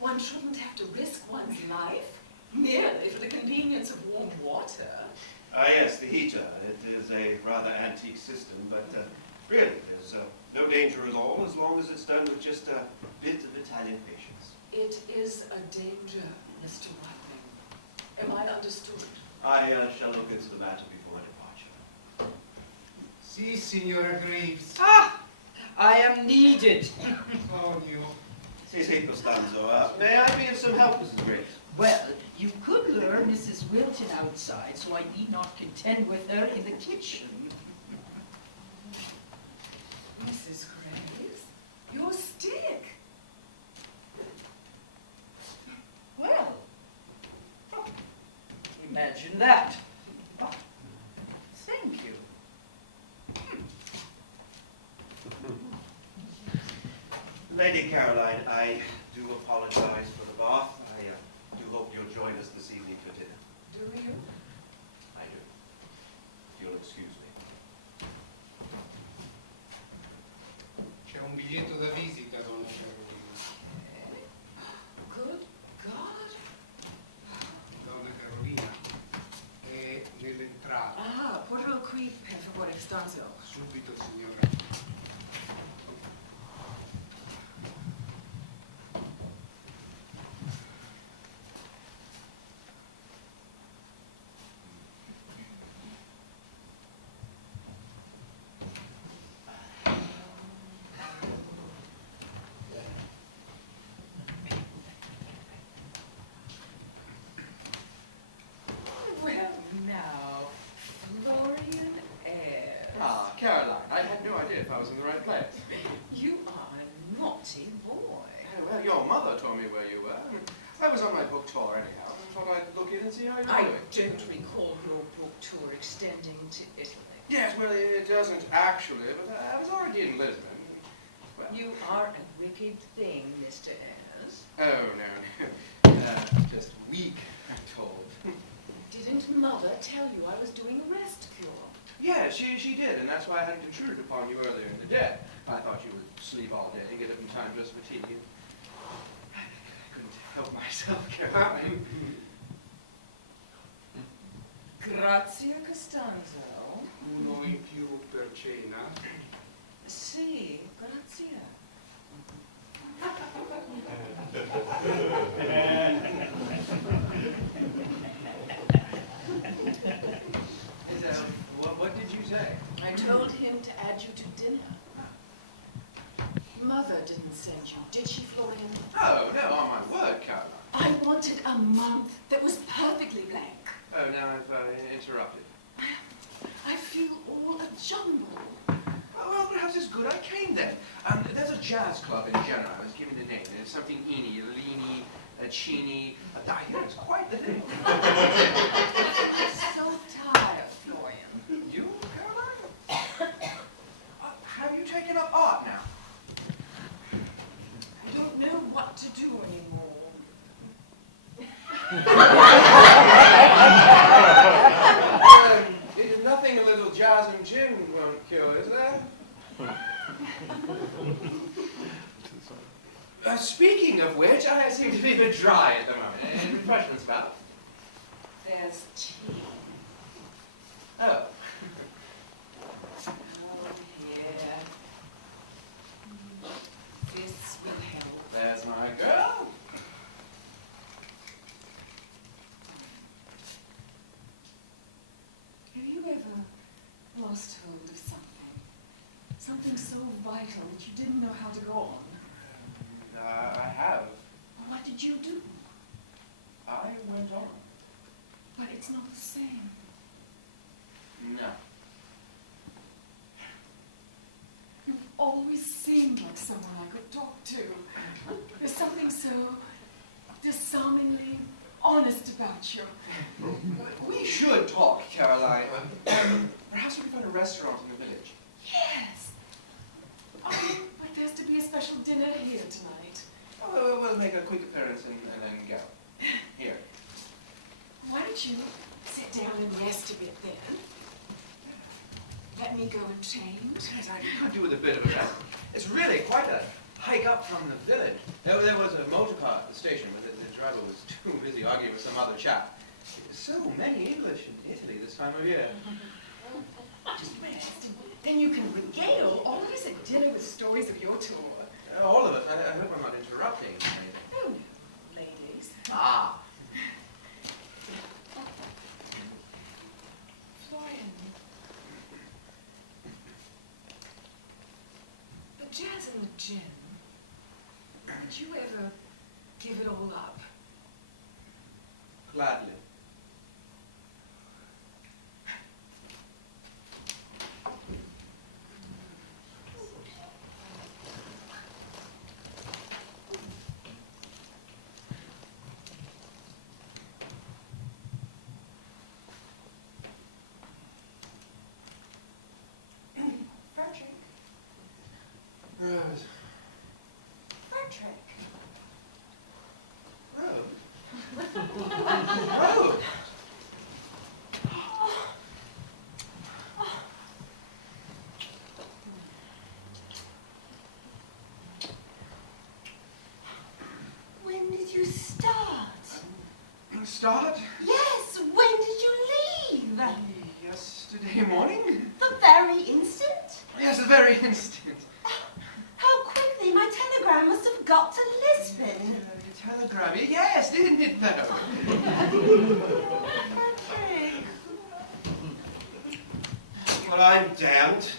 One shouldn't have to risk one's life merely for the convenience of warm water. Ah, yes, the heater. It is a rather antique system, but really, there's no danger at all as long as it's done with just a bit of Italian patience. It is a danger. Mr. Watling, am I understood? I shall look into the matter before departure. Si, Signora Graves. Ah! I am needed. Antonio. Si, Costanzo. May I be of some help, Mrs. Graves? Well, you could lure Mrs. Wilton outside, so I need not contend with her in the kitchen. Mrs. Graves, your stick. Well, imagine that. Oh, thank you. Lady Caroline, I do apologize for the bath. I do hope you'll join us this evening for dinner. Do you? I do. If you'll excuse me. C'è un biglietto da visita, donna Carolina. Good God. Donna Carolina, è nell'entrata. Ah, portalo qui, per favore, Costanzo. Subito, signora. Well, now, Florian Ayres. Ah, Caroline, I had no idea if I was in the right place. You are a naughty boy. Well, your mother told me where you were. I was on my book tour anyhow. I thought I'd look in and see how you were I doing. don't recall your book tour extending to Italy. Yes, well, it doesn't actually, but I was already in Lisbon. Well, You are a wicked thing, Mr. Ayres. oh, no. Just weak, I'm told. Didn't Mother tell you I was doing a rest cure? Yeah, she did, and that's why I hadn't intruded upon you earlier in the day. I thought you would sleep all day, get up in time just for tea. I couldn't help myself, Caroline. Grazie, Costanzo. Uno in più per cena. Sì, grazie. What did you say? I told him to add you to dinner. Mother didn't send you, did she, Florian? Oh, no, on my word, Caroline. I wanted a month that was perfectly blank. Oh, now I've interrupted. I feel all a jumble. Oh, well, perhaps it's good I came then. There's a jazz club in Genoa. I was given the name. There's something Eni, Alini, Chini. I hear it's quite the name. I'm so tired, Florian. You, Caroline? Have you taken up art now? I don't know what to do anymore. Nothing a little jazz and gin won't cure, is there? Speaking of which, I seem to be a bit dry at the moment. Any refreshments about? There's tea. Oh. Oh, here. This will help. There's my girl. Have you ever lost hold of something? Something so vital that you didn't know how to go on? I have. What did you do? I went on. But it's not the same. No. You've always seemed like someone I could talk to. There's something so disarmingly honest about you. We should talk, Caroline. Perhaps we can find a restaurant in the village. Yes. Oh, but there's to be a special dinner here tonight. Oh, we'll make a quick appearance and then go. Here. Why don't you sit down and rest a bit then? Let me go and change. Yes, I could do with a bit of a rest. It's really quite a hike up from the village. There was a motor car at the station, but the driver was too busy arguing with some other chap. There's so many English in Italy this time of year. Just rest. Then you can regale all of us at dinner with stories of your tour. All of it. I hope I'm not interrupting. Oh, no, ladies. Ah, Jim, would you ever give it all up? Gladly. Frederick. Rose. Frederick. Rose. Rose. When did you start? Start? Yes, when did you leave? Yesterday morning? The very instant? Yes, the very instant. How quickly my telegram must have got to Lisbon. Telegram? Yes, didn't it though? Frederick. Well, I'm damned.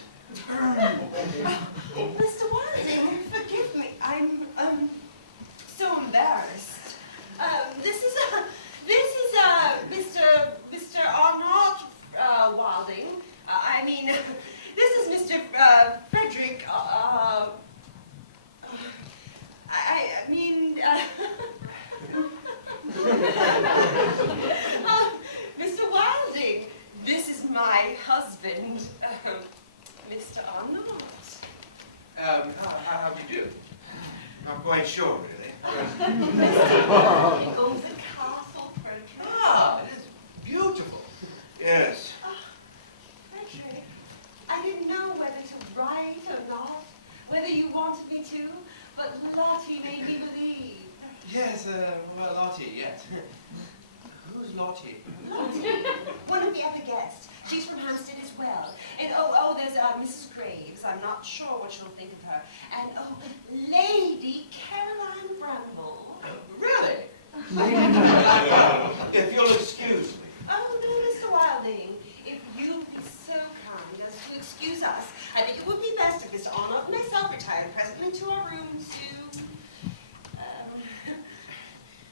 Mr. Wilding, forgive me. I'm so embarrassed. This is Mr. Arnott Wilding. I mean, this is Mr. Frederick. I mean, Mr. Wilding, this is my husband, Mr. Arnott. How do you do? Not quite sure, really. He owns a castle, Frederick. Ah, it is beautiful. Yes. Frederick, I didn't know whether to write or not, whether you wanted me to, but Lotty made me believe. Yes, well, Lotty, yes. Who's Lotty? Lotty, one of the other guests. She's from Hampstead as well. And there's Mrs. Graves. I'm not sure what she'll think of her. And Lady Caroline Bramble. Really? If you'll excuse me. Oh, no, Mr. Wilding. If you'd be so kind as to excuse us, I think it would be best if Mr. Arnott and myself retired presently to our rooms to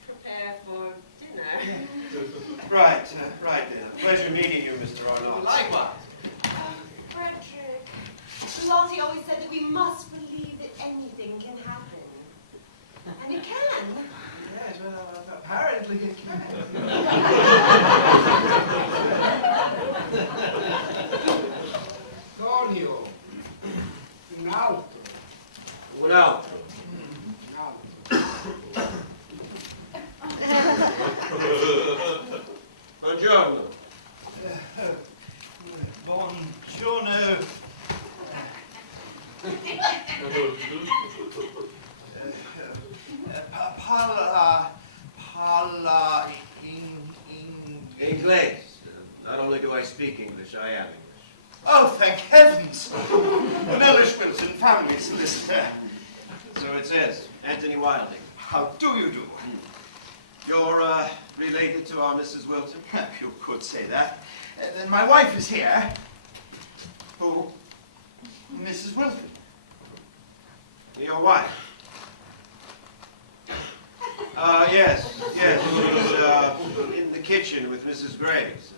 prepare for dinner. Right then. Pleasure meeting you, Mr. Arnott. Likewise. Frederick, Lottie always said that we must believe that anything can happen. And it can. Yes, well, apparently it can. Tonio, un altro. Un altro. Buongiorno. Buongiorno. Parla in Inglés. Not only do I speak English, I am English. Oh, thank heavens! Mellersh, Wilton, family solicitor. So it says. Antony Wilding. How do you do? You're related to our Mrs. Wilton? You could say that. Then my wife is here. Who? Mrs. Wilton. Your wife? Yes. She's in the kitchen with Mrs. Graves.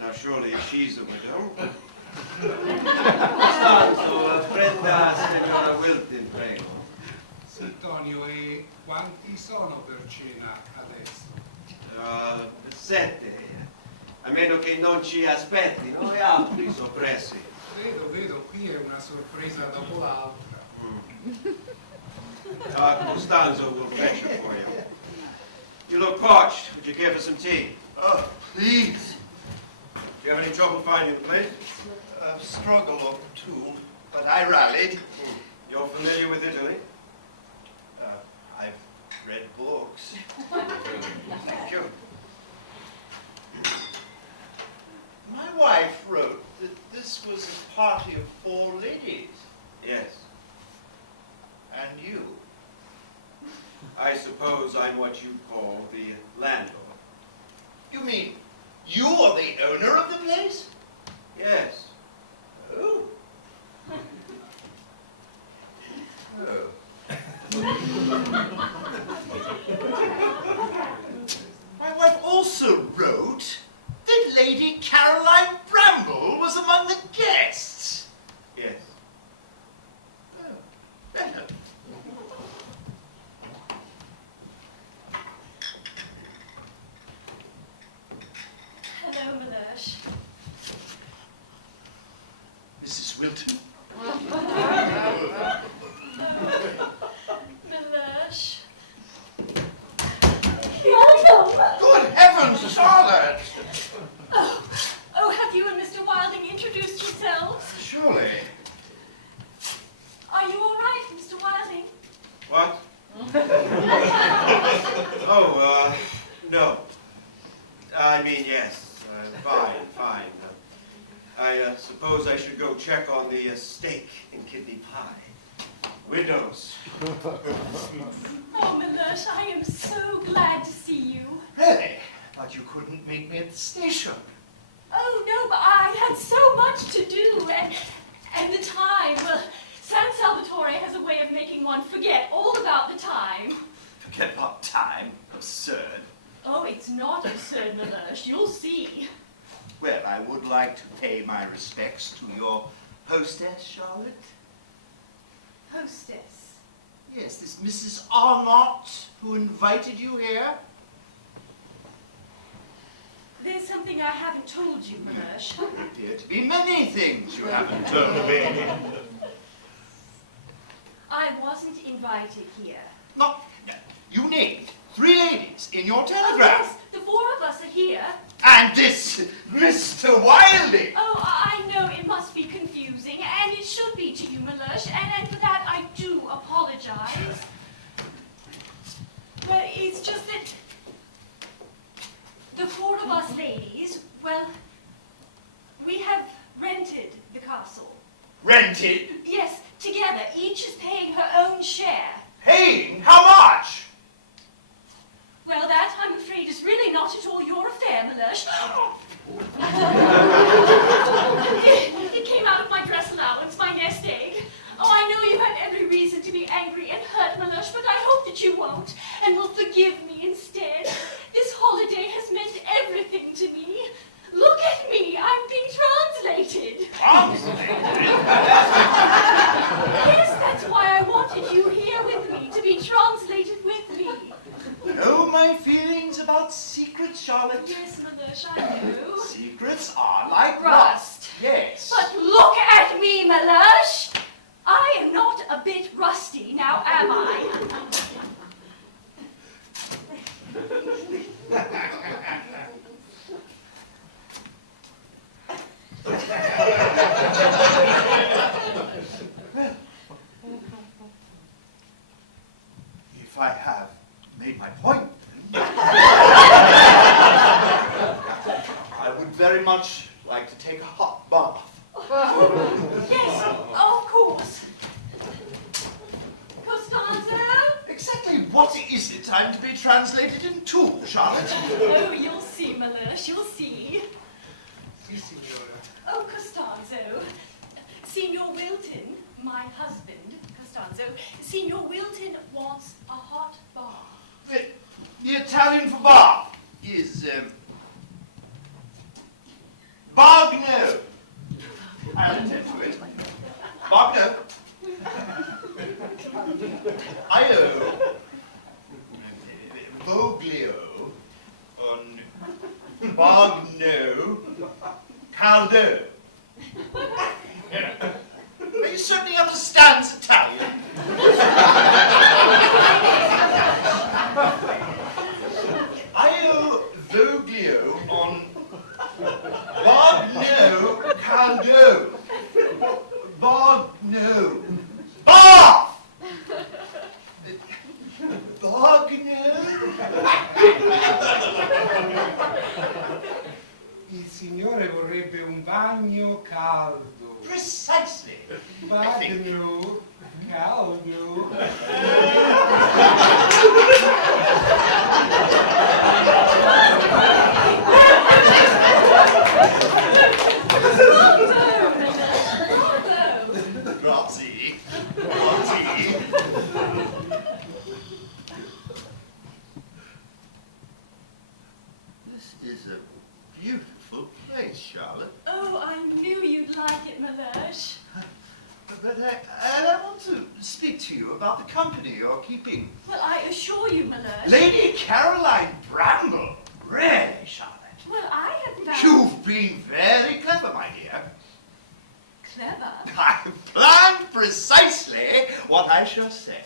Now, surely she's a widow. Costanzo, prenda signora Wilton, prego. Sì, Tonio, e quanti sono per cena adesso? 7. A meno che non ci aspetti, no? E altri soppressi. Vedo, qui è una sorpresa dopo l'altra. Costanzo will fetch it for you. You look parched. Would you care for some tea? Oh, please. Do you have any trouble finding the place? A struggle or two, but I rallied. You're familiar with Italy? I've read books. Thank you. My wife wrote that this was a party of 4 ladies. Yes. And you. I suppose I'm what you call the landlord. You mean you are the owner of the place? Yes. Oh. Oh. My wife also wrote that Lady Caroline Bramble was among the guests. Yes. Oh, hello. Hello, Mellersh. Mrs. Wilton? Mellersh. Good heavens, Charlotte! Oh, have you and Mr. Wilding introduced yourselves? Surely. Are you all right, Mr. Wilding? What? Oh, no. I mean, yes. Fine. I suppose I should go check on the steak and kidney pie. Windows. Oh, Mellersh, I am so glad to see you. Really? But you couldn't meet me at the station. Oh, no, but I had so much to do, and the time. Well, San Salvatore has a way of making one forget all about the time. Forget about time. Absurd. Oh, it's not absurd, Mellersh. You'll see. Well, I would like to pay my respects to your hostess, Charlotte. Hostess. Yes, this Mrs. Arnott who invited you here. There's something I haven't told you, Mellersh. There appear to be many things you haven't told me. I wasn't invited here. No, you named 3 ladies in your Oh, telegram. yes, the 4 of us are here. And this Mr. Wilding. Oh, I know it must be confusing, and it should be to you, Mellersh, and for that I do apologize. But it's just that the 4 of us ladies, well, we have rented the castle. Rented? Yes, together. Each is paying her own share. Paying? How much? Well, that, I'm afraid, is really not at all your affair, Mellersh. It came out of my dress allowance, my nest egg. Oh, I know you had every reason to be angry and hurt, Mellersh, but I hope that you won't, and will forgive me instead. This holiday has meant everything to me. Look at me, I'm being translated. Translated? Yes, that's why I wanted you here with me, to be translated with me. Know my feelings about secrets, Charlotte? Yes, Mellersh, I know. Secrets are like Rust. Yes. But look at me, Mellersh! I am not a bit rusty, now am I? If I have made my point, then I would very much like to take a hot bath. Yes, of course. Costanzo? Exactly what is it I'm to be translated into, Charlotte? Oh, you'll see, Mellersh, you'll see. Sì, signora. Oh, Costanzo. Signor Wilton, my husband, Costanzo, Signor Wilton wants a hot bath. The Italian for bath is, Bagno. I'll attend to it. Bagno. Io. Voglio on Bagno Caldo. He certainly understands Italian. Io voglio on Bagno Caldo. Bagno. Bath! Il signore vorrebbe un bagno caldo. Precisely. Bagno caldo. Grazie. Grazie. company you're keeping. Well, I assure you, Mellersh. Lady Caroline Bramble. Really, Charlotte? Well, I have found... You've been very clever, my dear. Clever? I've planned precisely what I shall say.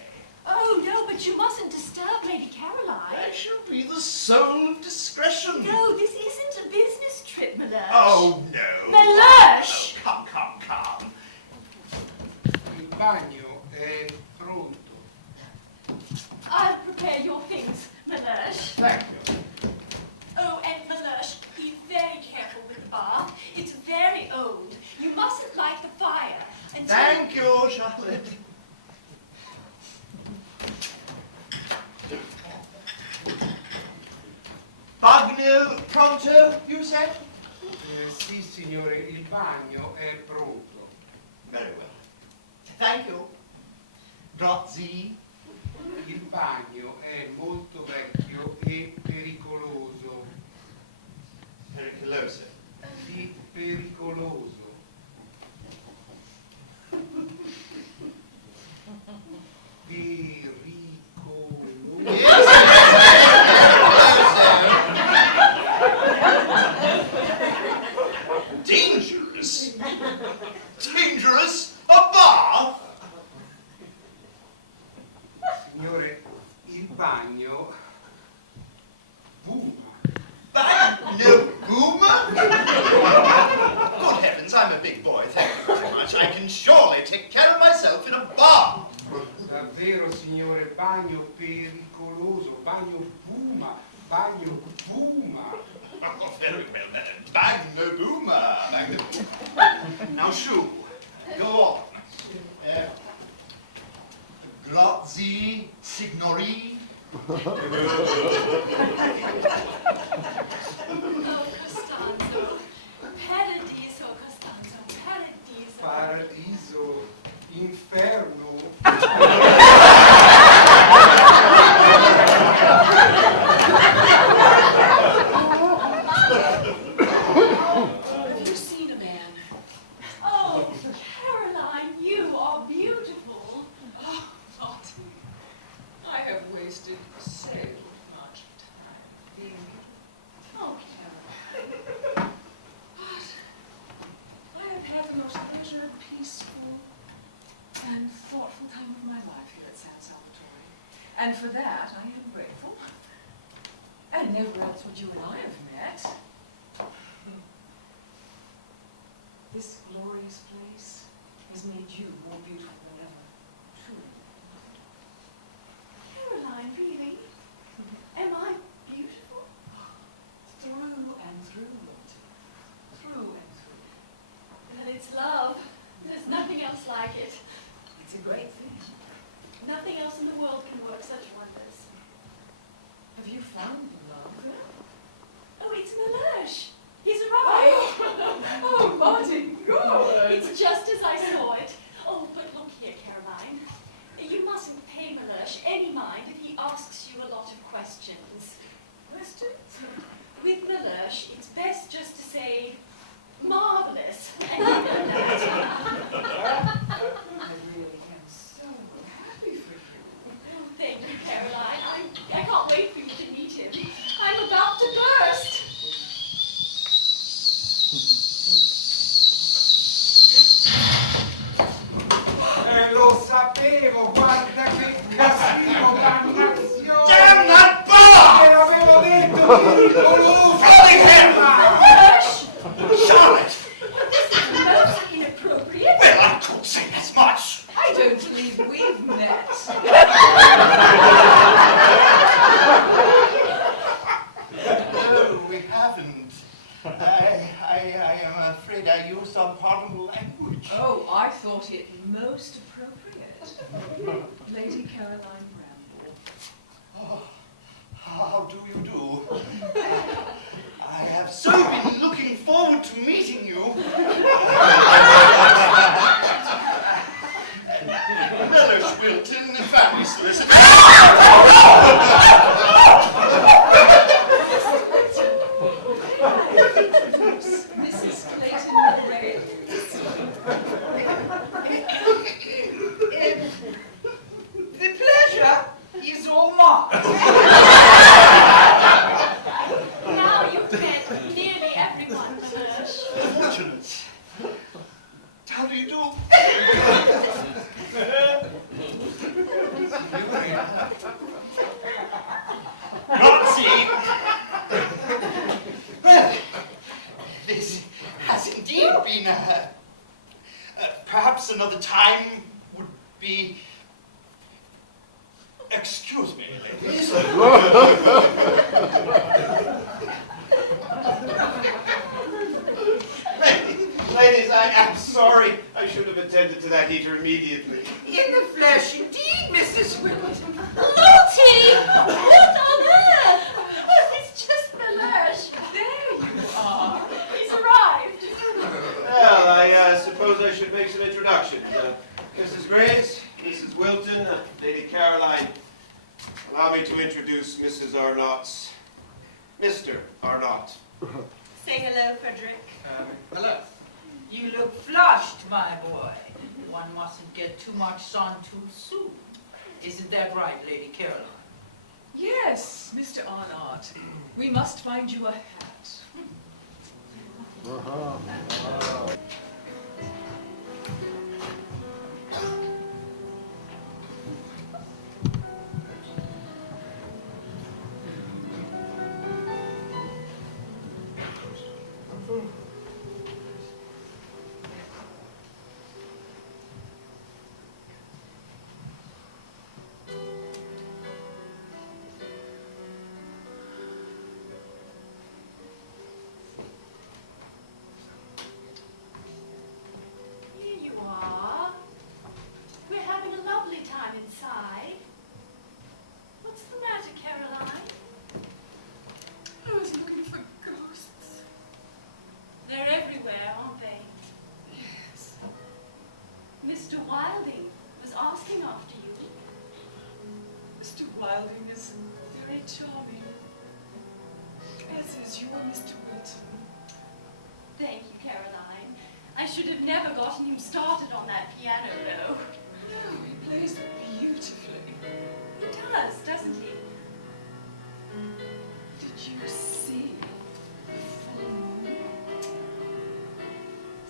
Oh, no, but you mustn't disturb Lady Caroline. I shall be the soul of discretion. No, this isn't a business trip, Mellersh. Oh, no. Mellersh! Oh, come. Il bagno è pronto. I'll prepare your things, Mellersh. Thank you. Oh, and Mellersh, be very careful with the bath. It's very old. You mustn't light the fire until... Thank you, Charlotte. Bagno pronto, you said? Sì, signore, il bagno è pronto. Very well. Thank you. Grazie. Il bagno è molto vecchio e pericoloso. Pericoloso. Sì, pericoloso. Dangerous? Dangerous? A bath? Signore, il bagno buma. Bagno boomer? Good heavens, I'm a big boy, thank you very much. I can surely take care of myself in a bath. Davvero, signore, bagno pericoloso, bagno buma, bagno buma. Oh, very well then. Bagno boomer. Bagno boomer. Now, Shue, go on. Grazie, signori. Oh, Costanzo. Paradiso, Costanzo. Paradiso. Paradiso, inferno. Have you seen a man? Oh, Caroline, you are beautiful. Oh, Lotty, I have wasted so much time being beautiful. Oh, Caroline. But I have had the most pleasure, peaceful, and thoughtful time of my life here at San Salvatore. And for that, I am grateful. And never else would you and I have met. This glorious place has made you more beautiful than ever. Truly. Caroline, really? Am I beautiful? Through and through, Wilton. Through and through. Well, it's love. There's nothing else like it. It's a great thing. Nothing else in the world can work such wonders. Have you found the love there? Oh, it's Mellersh. He's arrived. Oh, Lotty, good. It's just as I saw it. Oh, but look here, Caroline. You mustn't pay Mellersh any mind if he asks you a lot of questions. Questions? With Mellersh, it's best just to say, marvelous. And you know that. I really am so happy for you. Oh, thank you, Caroline. I can't wait for you to meet him. I'm about to burst. Lo sapevo, guarda che casino, dannazione! Damn that bar! Te l'avevo detto, pericoloso! Mellersh! Charlotte! This is most inappropriate. Well, I could say as much. I don't believe we've met. No, we haven't. I am afraid I used unpardonable language. Oh, I thought it most appropriate. Lady Caroline Bramble. Oh, how do you do? I have so been looking forward to meeting you. Mellersh, Wilton, the family solicitor. Mrs. Clayton Ray. The pleasure so much. Now you've met nearly everyone, Mellersh. Fortunate. How do you do? Nancy! Well, this has indeed been perhaps another time would be... Excuse me, ladies. Ladies, I am sorry. I should have attended to that heater immediately. In the flesh, indeed, Mrs. Wilton. Lotty! What on earth? Oh, it's just Mellersh. There you are. He's arrived. Well, I suppose I should make some introductions. Mrs. Graves, Mrs. Wilton, Lady Caroline. Allow me to introduce Mrs. Arnott's... Mr. Arnott. Say hello, Frederick. Hello. You look flushed, my boy. One mustn't get too much sun too soon. Isn't that right, Lady Caroline? Yes, Mr. Arnott. We must find you a hat. Here you are. We're having a lovely time inside. What's the matter, Caroline? I was looking for ghosts. They're everywhere, aren't they? Yes. Mr. Wilding was asking after you. Mr. Wilding is very charming. As is your Mr. Wilton. Thank you, Caroline. I should have never gotten him started on that piano, though. No, he plays beautifully. He does, doesn't he? Did you see the full moon?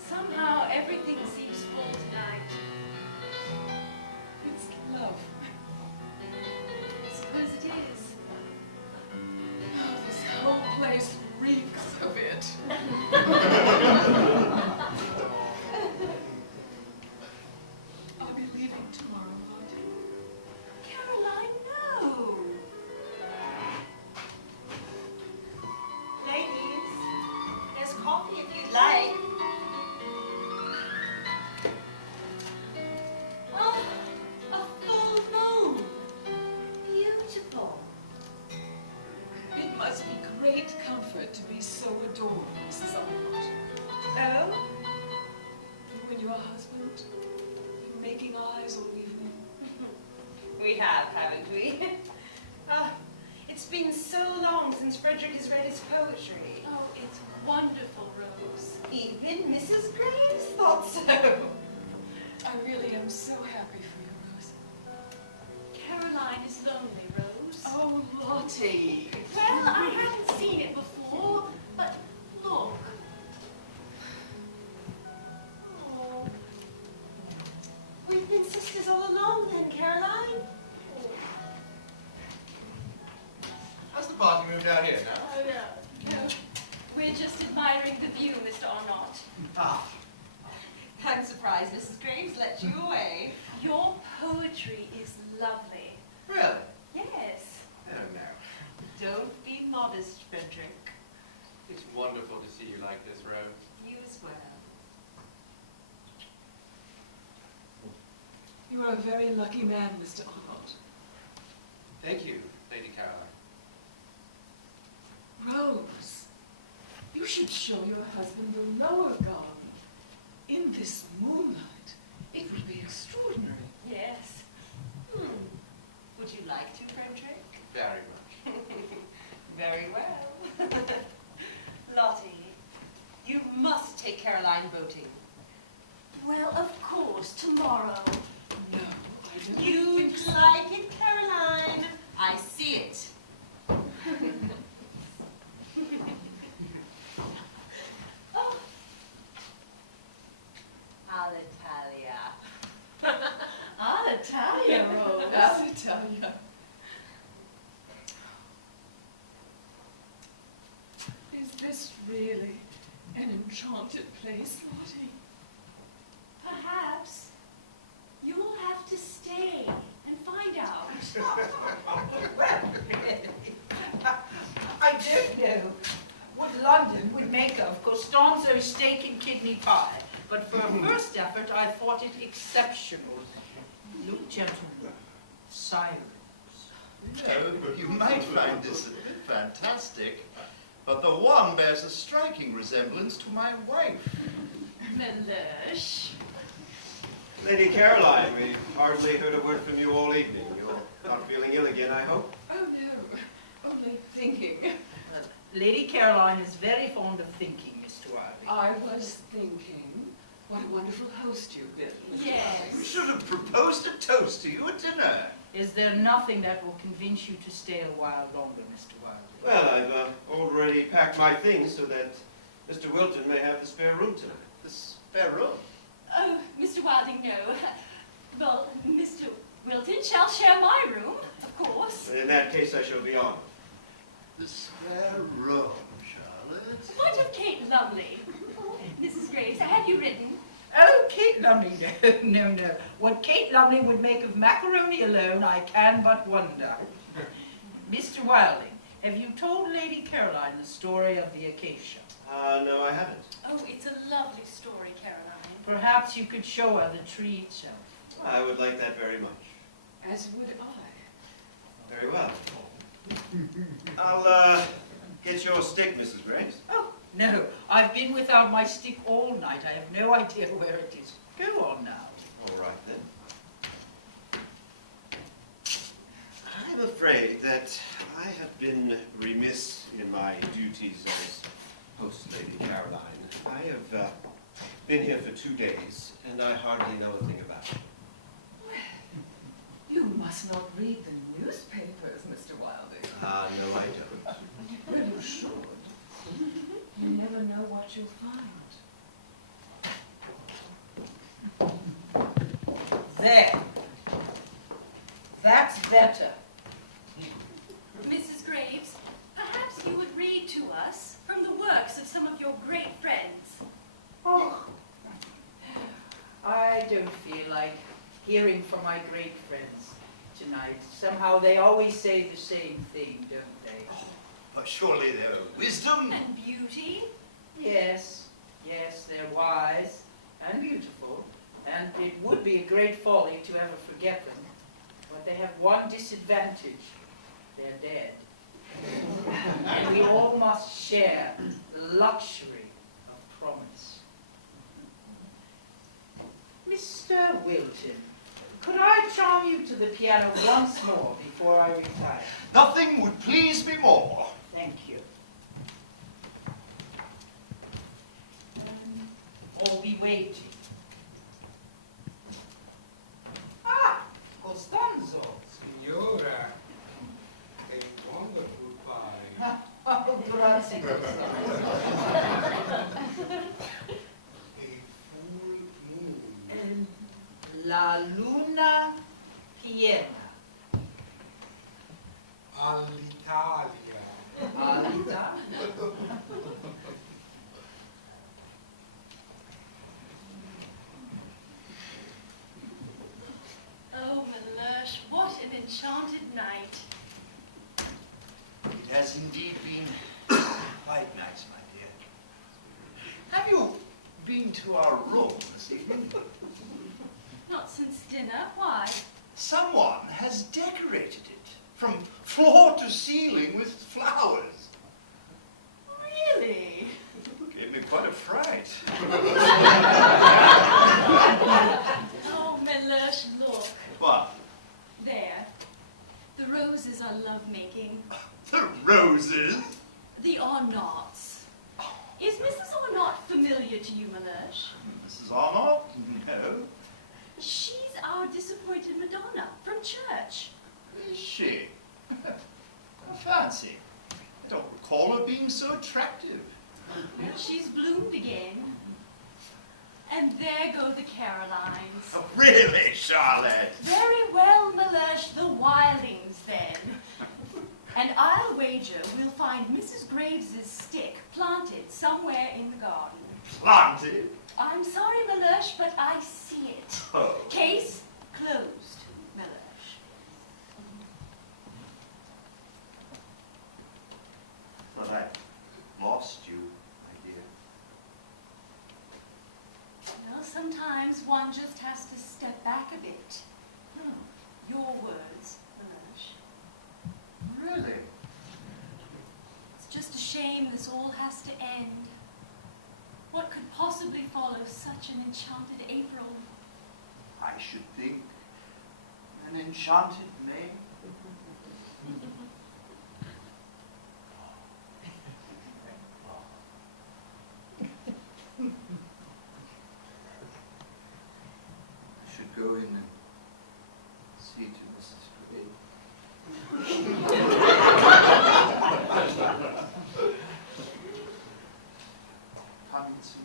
Somehow everything seems full tonight. It's love. I suppose it is. Oh, this whole place reeks of it. I'll be leaving tomorrow, Lotty. Caroline, no. Ladies, there's coffee if you'd like. Oh, a full moon. Beautiful. It must be great comfort to be so adored, Mrs. Arnott. Oh? When your husband, been making eyes all evening. We have, haven't we? It's been so long since Frederick has read his poetry. Oh, it's wonderful, Rose. Even Mrs. Graves thought so. I really am so happy for you, Rose. Caroline is lonely, Rose. Oh, Lottie. Well, I hadn't seen it before, but look. Oh. We've been sisters all along then, Caroline. How's the party moved out here now? Oh, yeah. No, we're just admiring the view, Mr. Arnott. Ah, I'm surprised Mrs. Graves let you away. Your poetry is lovely. really? Yes. Oh, no. Don't be modest, Frederick. It's wonderful to see you like this, Rose. You as well. You are a very lucky man, Mr. Arnott. Thank you, Lady Caroline. Rose, you should show your husband the lower garden. In this moonlight, it would be extraordinary. Yes. Would you like to, Frederick? Very much. Very well. Lottie, you must take Caroline boating. Well, of course, tomorrow. No, I don't You'd think so. like it, Caroline. really an enchanted place, Lotty? Perhaps you'll have to stay and find out. I don't know what London would make of Costanzo's steak and kidney pie, but for a first effort I thought it exceptional. Look, gentlemen, silence. No, you might find this a bit fantastic, but the one bears a striking resemblance to my wife. Mellersh. Lady Caroline, we hardly heard a word from you all evening. You're not feeling ill again, I hope? Oh no, only thinking. Lady Caroline is very fond of thinking, Mr. Wiley. I was thinking, what a wonderful host you've been. Yes. We should have proposed a toast to you at dinner. Is there nothing that will convince you to stay a while longer, Mr. Wiley? Well, I've already packed my things so that Mr. Wilton may have the spare room tonight. The spare room? Oh, Mr. Wilding, no. Well, Mr. Wilton shall share my room, of course. In that case, I shall be on. The spare room, Charlotte. What of Kate Lumley? Mrs. Graves, have you written? Oh, Kate Lumley, no, no. What Kate Lumley would make of macaroni alone, I can but wonder. Mr. Wilding, have you told Lady Caroline the story of the acacia? No, I haven't. Oh, it's a lovely story, Caroline. Perhaps you could show her the tree itself. I would like that very much. As would I. Very well. I'll get your stick, Mrs. Graves. Oh, no, I've been without my stick all night. I have no idea where it is. Go on now. All right, then. I'm afraid that I have been remiss in my duties as host, Lady Caroline. I have been here for 2 days, and I hardly know a thing about it. You must not read the newspapers, Mr. Wilding. No, I don't. Well, you should. You never know what you'll find. There. That's better. Mrs. Graves, perhaps you would read to us from the works of some of your great friends. Oh, I don't feel like hearing from my great friends tonight. Somehow they always say the same thing, don't they? But surely their wisdom And beauty? Yes, yes, they're wise and beautiful, and it would be a great folly to ever forget them. But they have one disadvantage. They're dead. And we all must share the luxury of promise. Mr. Wilton, could I charm you to the piano once more before I retire? nothing would please me more. Thank you. Or be waiting. Ah, Costanzo. Signora, a wonderful pie. Oh, grazie, Costanzo. A full moon. La luna piena. All'Italia. Alita. Oh, Mellersh, what an enchanted night. It has indeed been quite nice, my dear. Have you been to our room this evening? Not since dinner. Why? Someone has decorated it from floor to ceiling with flowers. Really? Gave me quite a fright. Oh, Mellersh, look. What? There. The roses are love-making. The roses? The Arnotts. Is Mrs. Arnott familiar to you, Mellersh? Mrs. Arnott? No. She's our disappointed Madonna from church. Is she? I fancy. I don't recall her being so attractive. Well, she's bloomed again. And there go the Carolines. Oh, really, Charlotte? Very well, Mellersh, the Wildings, then. And I'll wait wager we'll find Mrs. Graves's stick planted somewhere in the garden. Planted? I'm sorry, Mellersh, but I see it. Oh. Case closed, Mellersh. But I lost you, my dear. Well, sometimes one just has to step back a bit. Your words, Mellersh. Really? It's just a shame this all has to end. What could possibly follow such an enchanted April? I should think an enchanted May. I should go in and see to Mrs. Grave. Come and see.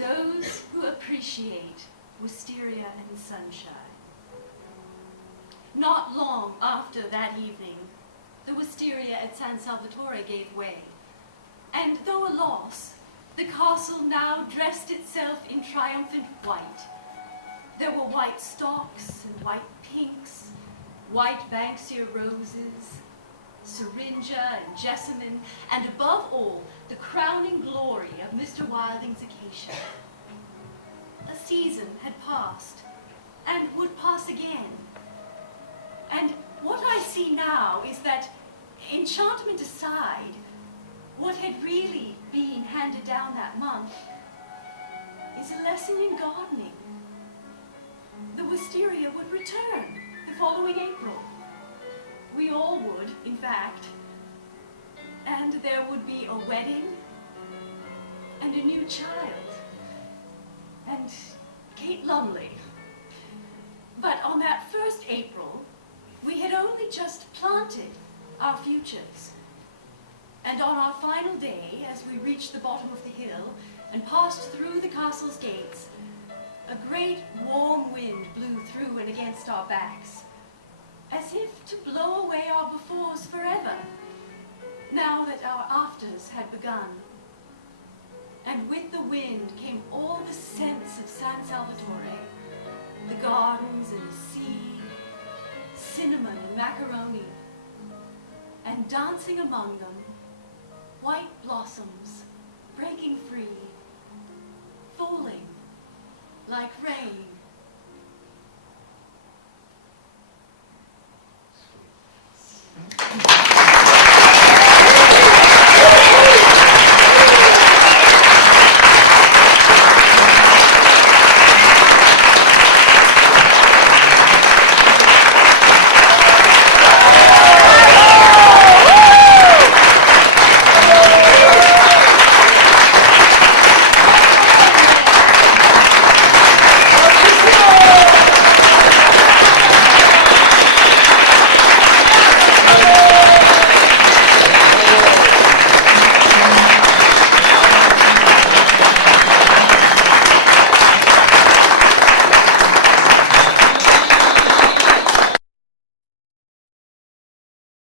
Those who appreciate wisteria and sunshine. Not long after that evening, the wisteria at San Salvatore gave way, and though a loss, the castle now dressed itself in triumphant white. There were white stalks and white pinks, white Banksia roses, syringa and jessamine, and above all, the crowning glory of Mr. Wilding's acacia. A season had passed, and would pass again. And what I see now is that, enchantment aside, what had really been handed down that month is a lesson in gardening. The wisteria would return the following April. We all would, in fact. And there would be a wedding and a new child and Kate Lumley. But on that first April, we had only just planted our futures. And on our final day, as we reached the bottom of the hill and passed through the castle's gates, a great warm wind blew through and against our backs, as if to blow away our befores forever, now that our afters had begun. And with the wind came all the scents of San Salvatore, the gardens and the sea, cinnamon and macaroni, and dancing among them, white blossoms breaking free